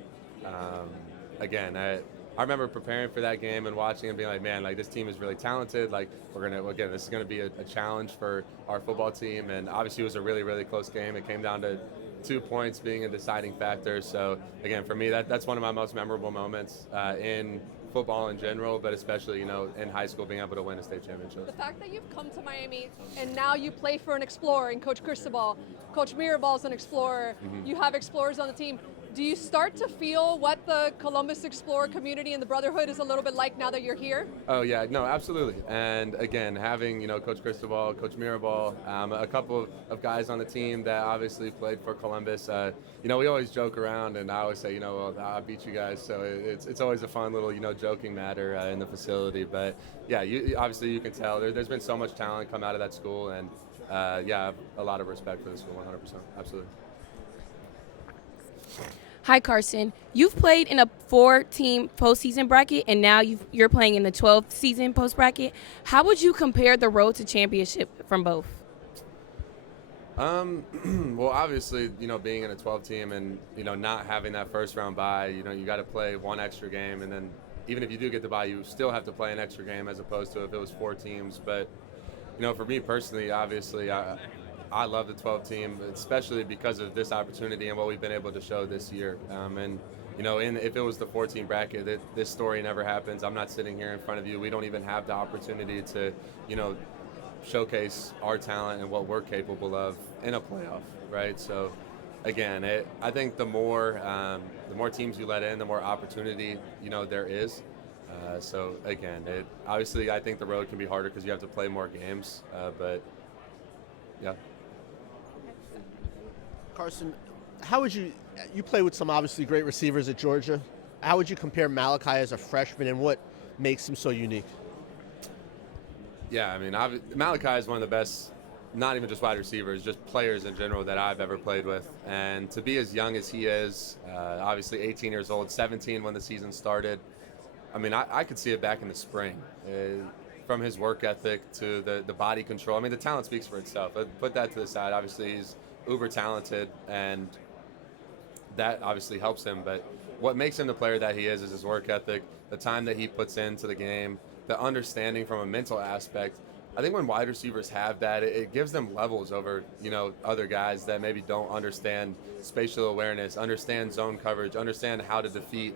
Again, I remember preparing for that game and watching and being like, man, like this team is really talented. Like this is gonna be a challenge for our football team. And obviously it was a really, really close game. It came down to 2 points being a deciding factor. So again, for me, that's one of my most memorable moments in football in general, but especially, in high school, being able to win a state championship. The fact that you've come to Miami and now you play for an Explorer and Coach Cristobal, Coach Mirabal's an Explorer, you have Explorers on the team. Do you start to feel what the Columbus Explorer community and the brotherhood is a little bit like now that you're here? Oh yeah, no, absolutely. And again, having Coach Cristobal, Coach Mirabal, a couple of guys on the team that obviously played for Columbus. We always joke around, and I always say, well, I beat you guys. So it's always a fun little joking matter in the facility. But yeah, obviously you can tell there's been so much talent come out of that school, and yeah, I have a lot of respect for the school, 100%, absolutely. Hi, Carson. You've played in a 4-team postseason bracket, and now you're playing in the 12-season post bracket. How would you compare the road to championship from both? Well, obviously, being in a 12 team and, not having that first round bye, you got to play one extra game. And then even if you do get the bye, you still have to play an extra game as opposed to if it was 4 teams. But, for me personally, obviously, I love the 12 team, especially because of this opportunity and what we've been able to show this year. If it was the 14 bracket, this story never happens. I'm not sitting here in front of you. We don't even have the opportunity to, showcase our talent and what we're capable of in a playoff, right? So, again, I think the more teams you let in, the more opportunity there is. So again, obviously I think the road can be harder because you have to play more games, but yeah. Carson, how would you play with some obviously great receivers at Georgia? How would you compare Malachi as a freshman and what makes him so unique? Yeah, I mean, Malachi is one of the best, not even just wide receivers, just players in general that I've ever played with. And to be as young as he is, obviously 18 years old, 17 when the season started, I mean, I could see it back in the spring. From his work ethic to the body control. I mean, the talent speaks for itself. But put that to the side. Obviously, he's uber talented, and that obviously helps him. But what makes him the player that he is his work ethic, the time that he puts into the game, the understanding from a mental aspect. I think when wide receivers have that, it gives them levels over, other guys that maybe don't understand spatial awareness, understand zone coverage, understand how to defeat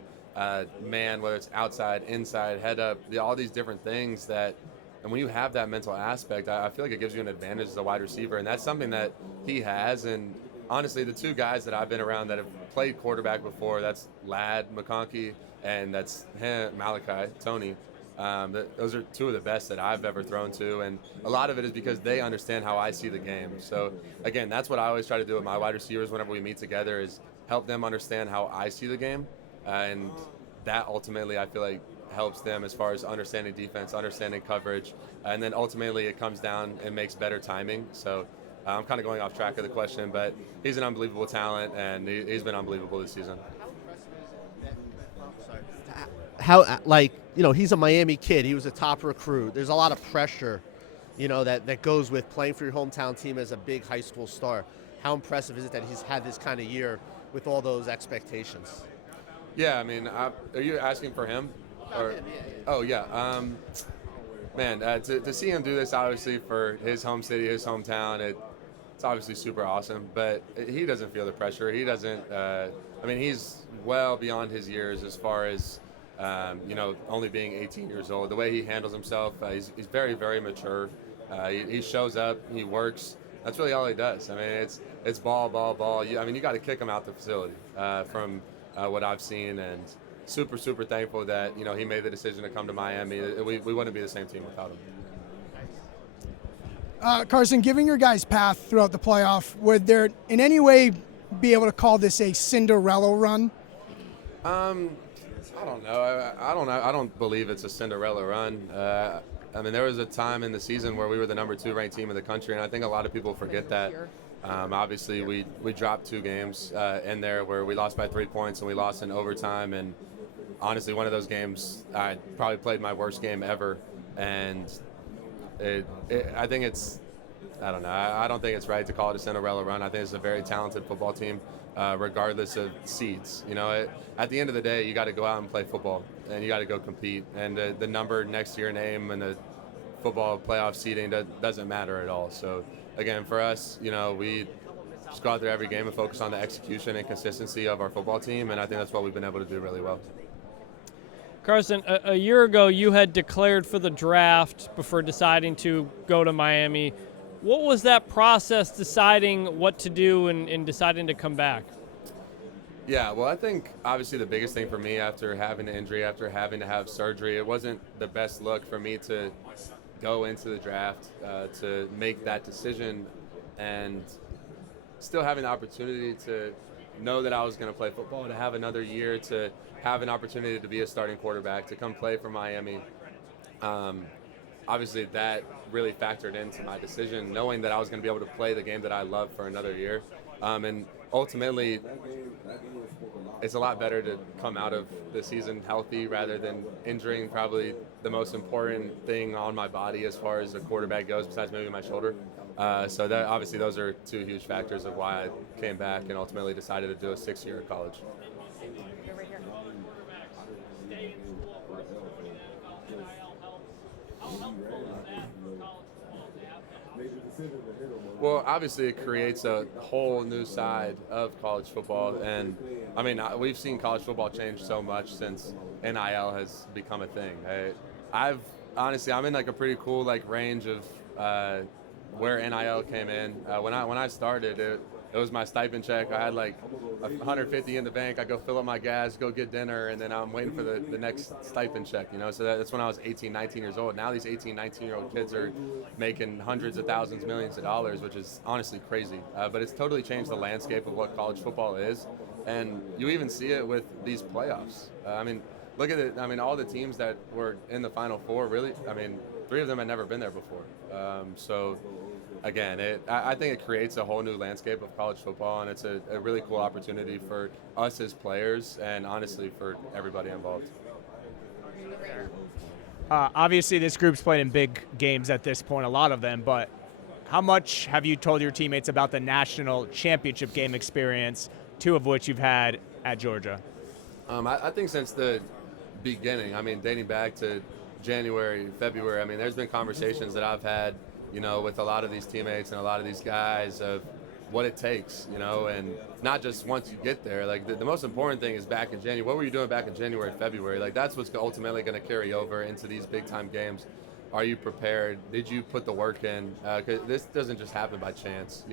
man, whether it's outside, inside, head up, all these different things and when you have that mental aspect, I feel like it gives you an advantage as a wide receiver, and that's something that he has. And honestly, the two guys that I've been around that have played quarterback before, that's Ladd McConkey, and that's him, Malachi, Tony. Those are two of the best that I've ever thrown to, and a lot of it is because they understand how I see the game. So again, that's what I always try to do with my wide receivers whenever we meet together, is help them understand how I see the game, and that ultimately I feel like helps them as far as understanding defense, understanding coverage, and then ultimately it comes down and makes better timing. So I'm kind of going off track of the question, but he's an unbelievable talent, and he's been unbelievable this season. He's a Miami kid. He was a top recruit. There's a lot of pressure, that goes with playing for your hometown team as a big high school star. How impressive is it that he's had this kind of year with all those expectations? Yeah, I mean, are you asking for him? Or, him, yeah. Oh, yeah. Man, to see him do this, obviously, for his home city, his hometown, it's obviously super awesome. But he doesn't feel the pressure. He doesn't, he's well beyond his years as far as, only being 18 years old. The way he handles himself, he's very, very mature. He shows up, he works. That's really all he does. I mean, it's ball. You got to kick him out the facility from what I've seen, and super, super thankful that, he made the decision to come to Miami. We wouldn't be the same team without him. Carson, given your guys' path throughout the playoff, would there in any way be able to call this a Cinderella run? I don't know. I don't believe it's a Cinderella run. There was a time in the season where we were the number 2 ranked team in the country, and I think a lot of people forget that. Obviously, we dropped 2 games in there where we lost by 3 points and we lost in overtime. And honestly, one of those games, I probably played my worst game ever. And I think I don't know. I don't think it's right to call it a Cinderella run. I think it's a very talented football team, regardless of seeds. At the end of the day, you got to go out and play football, and you got to go compete. And the number next to your name and the football playoff seeding doesn't matter at all. So again, for us, we just go out there every game and focus on the execution and consistency of our football team, and I think that's what we've been able to do really well. Carson, a year ago you had declared for the draft before deciding to go to Miami. What was that process deciding what to do and deciding to come back? Yeah, well, I think obviously the biggest thing for me after having an injury, after having to have surgery, it wasn't the best look for me to go into the draft to make that decision, and still having the opportunity to know that I was going to play football, to have another year, to have an opportunity to be a starting quarterback, to come play for Miami. Obviously, that really factored into my decision, knowing that I was going to be able to play the game that I love for another year. And ultimately, it's a lot better to come out of the season healthy rather than injuring probably the most important thing on my body as far as a quarterback goes, besides maybe my shoulder. So that obviously those are two huge factors of why I came back and ultimately decided to do a 6-year at college. Well, obviously it creates a whole new side of college football, and I mean we've seen college football change so much since NIL has become a thing. I'm in like a pretty cool like range of where NIL came in. When I started, it was my stipend check. I had like $150 in the bank. I go fill up my gas, go get dinner, and then I'm waiting for the next stipend check, you know? So that's when I was 18, 19 years old. Now these 18, 19-year-old kids are making hundreds of thousands, millions of dollars, which is honestly crazy. But it's totally changed the landscape of what college football is. And you even see it with these playoffs. Look at it. I mean, all the teams that were in the Final Four, really, 3 of them had never been there before. Again, I think it creates a whole new landscape of college football, and it's a really cool opportunity for us as players and honestly for everybody involved. Obviously, this group's played in big games at this point, a lot of them, but how much have you told your teammates about the national championship game experience, 2 of which you've had at Georgia? I think since the beginning, dating back to January, February, there's been conversations that I've had, with a lot of these teammates and a lot of these guys of what it takes, and not just once you get there. Like the most important thing is back in January. What were you doing back in January, February? Like that's what's ultimately going to carry over into these big time games. Are you prepared? Did you put the work in? 'Cause this doesn't just happen by chance.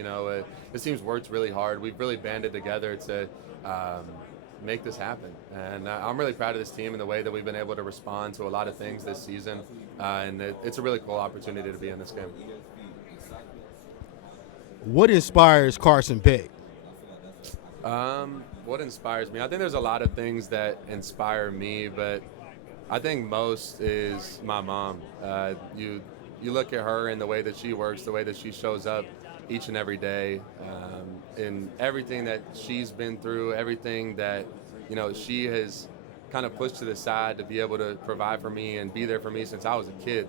This team's worked really hard. We've really banded together to make this happen. And I'm really proud of this team and the way that we've been able to respond to a lot of things this season. And it's a really cool opportunity to be in this game. What inspires Carson Beck? What inspires me? I think there's a lot of things that inspire me, but I think most is my mom. You look at her and the way that she works, the way that she shows up each and every day, in everything that she's been through, everything that she has kind of pushed to the side to be able to provide for me and be there for me since I was a kid.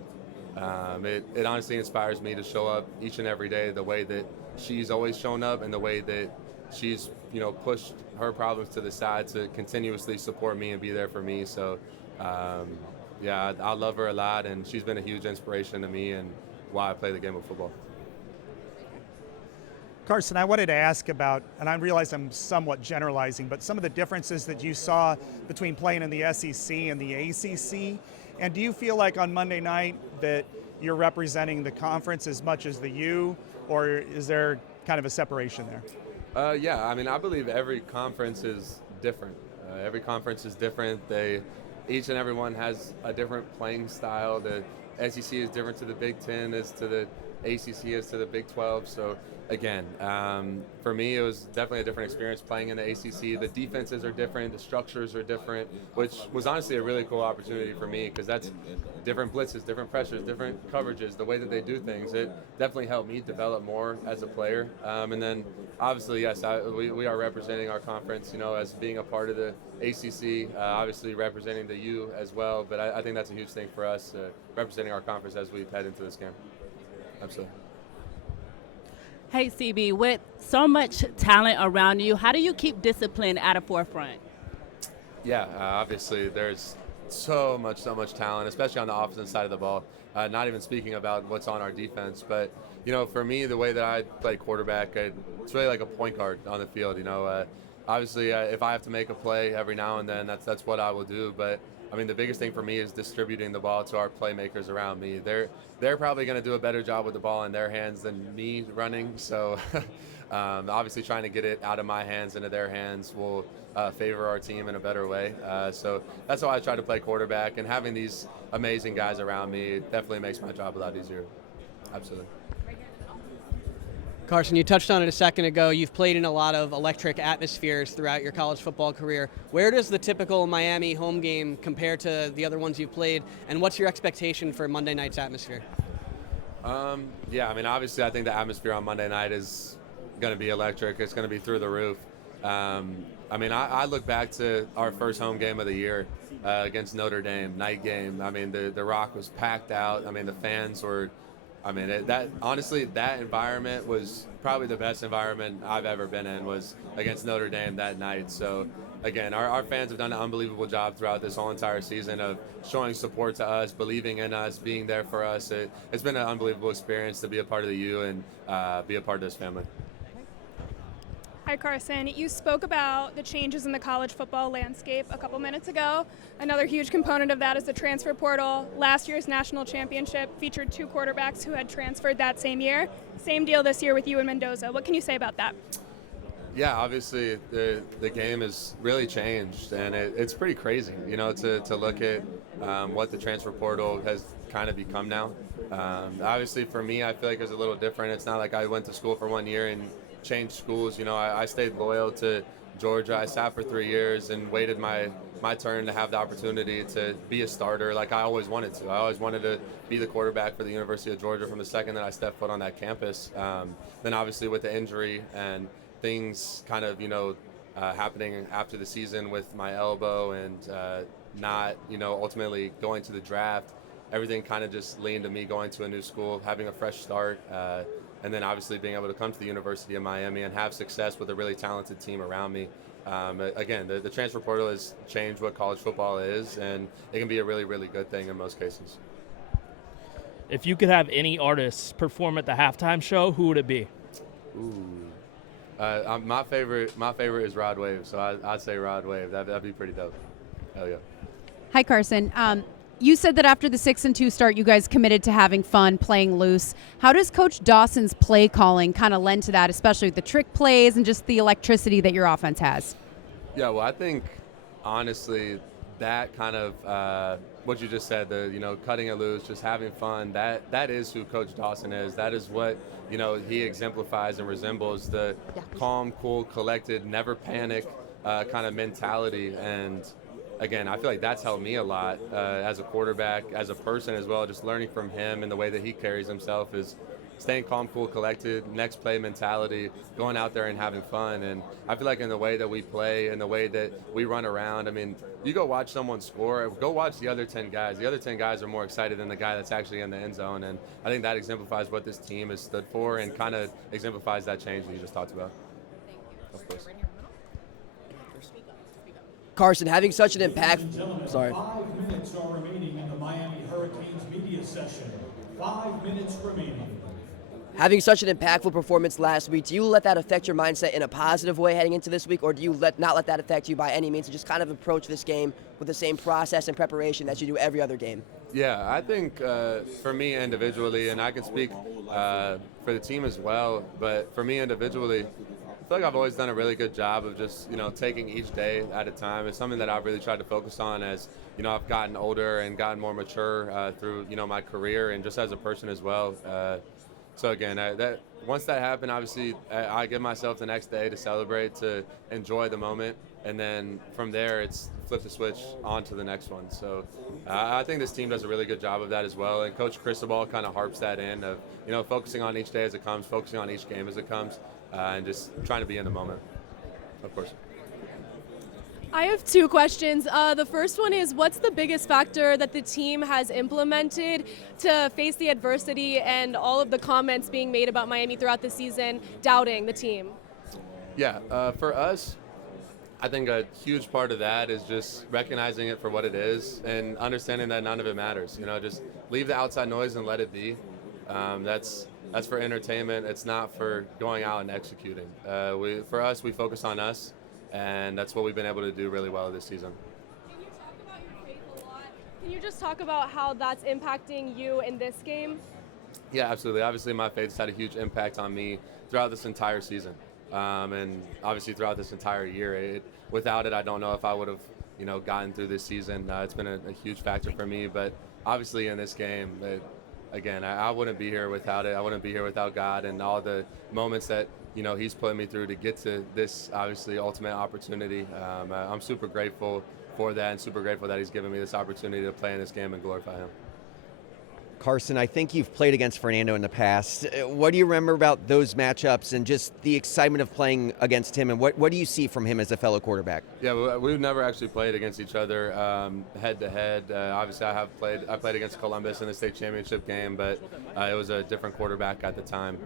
It honestly inspires me to show up each and every day the way that she's always shown up and the way that she's pushed her problems to the side to continuously support me and be there for me. So I love her a lot, and she's been a huge inspiration to me and why I play the game of football. Carson, I wanted to ask about, and I realize I'm somewhat generalizing, but some of the differences that you saw between playing in the SEC and the ACC. And do you feel like on Monday night that you're representing the conference as much as the U, or is there kind of a separation there? I believe every conference is different. Every conference is different. Each and every one has a different playing style. The SEC is different to the Big Ten as to the ACC as to the Big 12. So again, for me, it was definitely a different experience playing in the ACC. The defenses are different, the structures are different, which was honestly a really cool opportunity for me because that's different blitzes, different pressures, different coverages, the way that they do things. It definitely helped me develop more as a player. And then obviously, yes, we are representing our conference, as being a part of the ACC, obviously representing the U as well. But I think that's a huge thing for us, representing our conference as we head into this game. Absolutely. Hey, CB, with so much talent around you, how do you keep discipline at a forefront? Yeah, obviously there's so much talent, especially on the offensive side of the ball. Not even speaking about what's on our defense, but for me, the way that I play quarterback, it's really like a point guard on the field. Obviously, if I have to make a play every now and then, that's what I will do. But the biggest thing for me is distributing the ball to our playmakers around me. They're probably going to do a better job with the ball in their hands than me running. So obviously trying to get it out of my hands into their hands will favor our team in a better way. So that's how I try to play quarterback. And having these amazing guys around me definitely makes my job a lot easier. Absolutely. Carson, you touched on it a second ago. You've played in a lot of electric atmospheres throughout your college football career. Where does the typical Miami home game compare to the other ones you've played, and what's your expectation for Monday night's atmosphere? Obviously I think the atmosphere on Monday night is going to be electric. It's going to be through the roof. I mean, I look back to our first home game of the year against Notre Dame, night game. I mean, the Rock was packed out. I mean, the fans were. I mean, honestly, that environment was probably the best environment I've ever been in, was against Notre Dame that night. So, again, our fans have done an unbelievable job throughout this whole entire season of showing support to us, believing in us, being there for us. It's been an unbelievable experience to be a part of the U and be a part of this family. Hi, Carson. You spoke about the changes in the college football landscape a couple minutes ago. Another huge component of that is the transfer portal. Last year's national championship featured 2 quarterbacks who had transferred that same year. Same deal this year with you and Mendoza. What can you say about that? Yeah, obviously the game has really changed, and it's pretty crazy, you know, to look at what the transfer portal has kind of become now. Obviously, for me, I feel like it's a little different. It's not like I went to school for 1 year and changed schools. You know, I stayed loyal to Georgia. I sat for 3 years and waited my turn to have the opportunity to be a starter like I always wanted to. I always wanted to be the quarterback for the University of Georgia from the second that I stepped foot on that campus. Then obviously with the injury and things kind of, you know, happening after the season with my elbow and not, you know, ultimately going to the draft, everything kind of just leaned to me going to a new school, having a fresh start, and then obviously being able to come to the University of Miami and have success with a really talented team around me. Again, the transfer portal has changed what college football is, and it can be a really, really good thing in most cases. If you could have any artists perform at the halftime show, who would it be? Ooh. My favorite is Rod Wave, so I'd say Rod Wave. That'd be pretty dope. Hell yeah. Hi, Carson. You said that after the 6-2 start, you guys committed to having fun, playing loose. How does Coach Dawson's play calling kind of lend to that, especially with the trick plays and just the electricity that your offense has? Yeah, well, I think honestly that kind of what you just said, the, you know, cutting it loose, just having fun, that is who Coach Dawson is. That is what, you know, he exemplifies and resembles, the calm, cool, collected, never panic kind of mentality. And again, I feel like that's helped me a lot as a quarterback, as a person as well. Just learning from him and the way that he carries himself is staying calm, cool, collected, next play mentality, going out there and having fun. And I feel like in the way that we play and the way that we run around, I mean, you go watch someone score, go watch the other 10 guys. The other 10 guys are more excited than the guy that's actually in the end zone. And I think that exemplifies what this team has stood for and kind of exemplifies that change that you just talked about. Of course. Carson, having such an impact. Sorry. 5 minutes are remaining in the Miami Hurricanes media session. 5 minutes remaining. Having such an impactful performance last week, do you let that affect your mindset in a positive way heading into this week, or do you not let that affect you by any means and just kind of approach this game with the same process and preparation that you do every other game? Yeah, I think for me individually, and I can speak for the team as well, but for me individually, I feel like I've always done a really good job of just, you know, taking each day at a time. It's something that I've really tried to focus on as, you know, I've gotten older and gotten more mature through, you know, my career and just as a person as well. So again, once that happened, obviously I give myself the next day to celebrate, to enjoy the moment, and then from there it's flip the switch on to the next one. So I think this team does a really good job of that as well, and Coach Cristobal kind of harps that in of, you know, focusing on each day as it comes, focusing on each game as it comes, and just trying to be in the moment, of course. I have 2 questions. The first one is, what's the biggest factor that the team has implemented to face the adversity and all of the comments being made about Miami throughout the season, doubting the team? Yeah, for us, I think a huge part of that is just recognizing it for what it is and understanding that none of it matters. You know, just leave the outside noise and let it be. That's for entertainment. It's not for going out and executing. For us, we focus on us. And that's what we've been able to do really well this season. Can you talk about your faith a lot? Can you just talk about how that's impacting you in this game? Yeah, absolutely. Obviously, my faith's had a huge impact on me throughout this entire season, and obviously throughout this entire year. Without it, I don't know if I would have, you know, gotten through this season. It's been a huge factor for me. But obviously, in this game, again, I wouldn't be here without it. I wouldn't be here without God and all the moments that, you know, he's put me through to get to this, obviously, ultimate opportunity. I'm super grateful for that and super grateful that he's given me this opportunity to play in this game and glorify him. Carson, I think you've played against Fernando in the past. What do you remember about those matchups and just the excitement of playing against him? And what do you see from him as a fellow quarterback? Yeah, we've never actually played against each other head to head. Obviously, I played against Columbus in the state championship game, but it was a different quarterback at the time.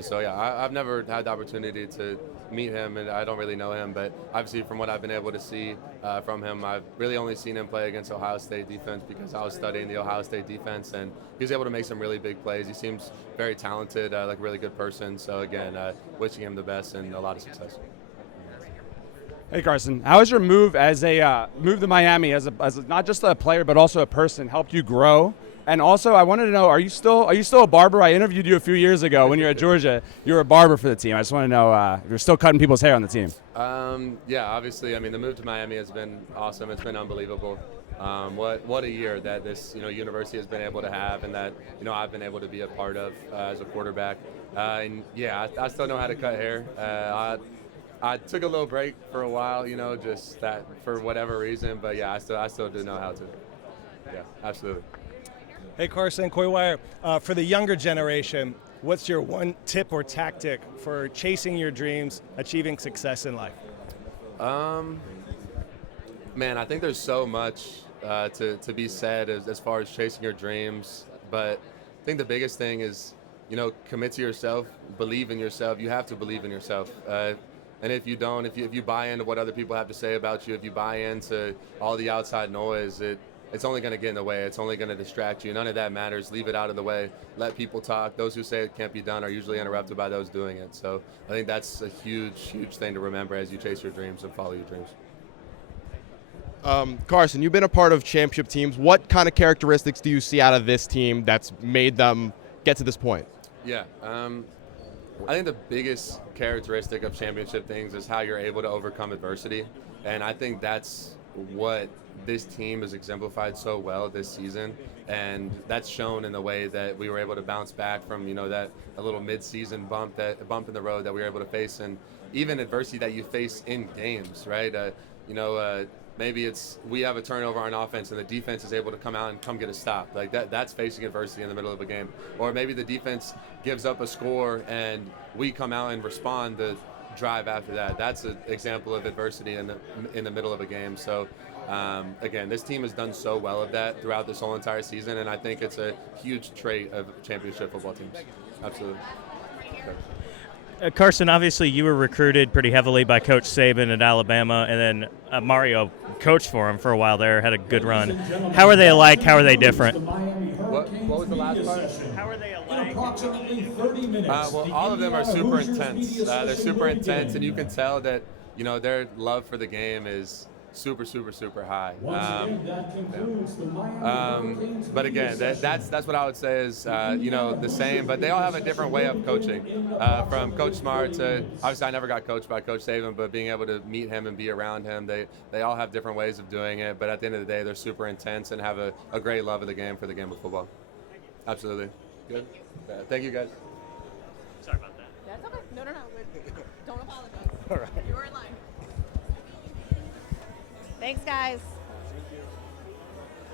So yeah, I've never had the opportunity to meet him, and I don't really know him. But obviously, from what I've been able to see from him, I've really only seen him play against Ohio State defense because I was studying the Ohio State defense, and he was able to make some really big plays. He seems very talented, like a really good person. So again, wishing him the best and a lot of success. Hey Carson, how has your move as a move to Miami as not just a player but also a person helped you grow? And also, I wanted to know, are you still a barber? I interviewed you a few years ago when you were at Georgia. You were a barber for the team. I just want to know if you're still cutting people's hair on the team. Yeah, obviously. I mean, the move to Miami has been awesome. It's been unbelievable. What a year that this university has been able to have, and that I've been able to be a part of as a quarterback. And yeah, I still know how to cut hair. I took a little break for a while, just that for whatever reason. But yeah, I still do know how to. Yeah, absolutely. Hey Carson, Coy Wire. For the younger generation, what's your one tip or tactic for chasing your dreams, achieving success in life? Man, I think there's so much to be said as far as chasing your dreams. But I think the biggest thing is, commit to yourself, believe in yourself. You have to believe in yourself. And if you don't, if you buy into what other people have to say about you, if you buy into all the outside noise, it's only going to get in the way. It's only going to distract you. None of that matters. Leave it out of the way. Let people talk. Those who say it can't be done are usually interrupted by those doing it. So I think that's a huge, huge thing to remember as you chase your dreams and follow your dreams. Carson, you've been a part of championship teams. What kind of characteristics do you see out of this team that's made them get to this point? Yeah. I think the biggest characteristic of championship things is how you're able to overcome adversity. And I think that's what this team has exemplified so well this season, and that's shown in the way that we were able to bounce back from that a little mid-season bump in the road that we were able to face, and even adversity that you face in games, right? Maybe it's we have a turnover on offense and the defense is able to come out and come get a stop. Like that's facing adversity in the middle of a game. Or maybe the defense gives up a score and we come out and respond to drive after that. That's an example of adversity in the middle of a game. So again, this team has done so well of that throughout this whole entire season, and I think it's a huge trait of championship football teams. Absolutely. Carson, obviously you were recruited pretty heavily by Coach Saban at Alabama, and then Mario coached for him for a while there, had a good run. How are they alike? How are they different? What was the last part? How are they alike? Well, all of them are super intense. They're super intense, and you can tell that their love for the game is super, super, super high. But again, that's what I would say is the same. But they all have a different way of coaching. From Coach Smart to obviously I never got coached by Coach Saban, but being able to meet him and be around him, they all have different ways of doing it. But at the end of the day, they're super intense and have a great love of the game for the game of football. Absolutely. Good. Thank you guys. Sorry about that. That's okay. No. Don't apologize. All right. You were in line. Thanks, guys.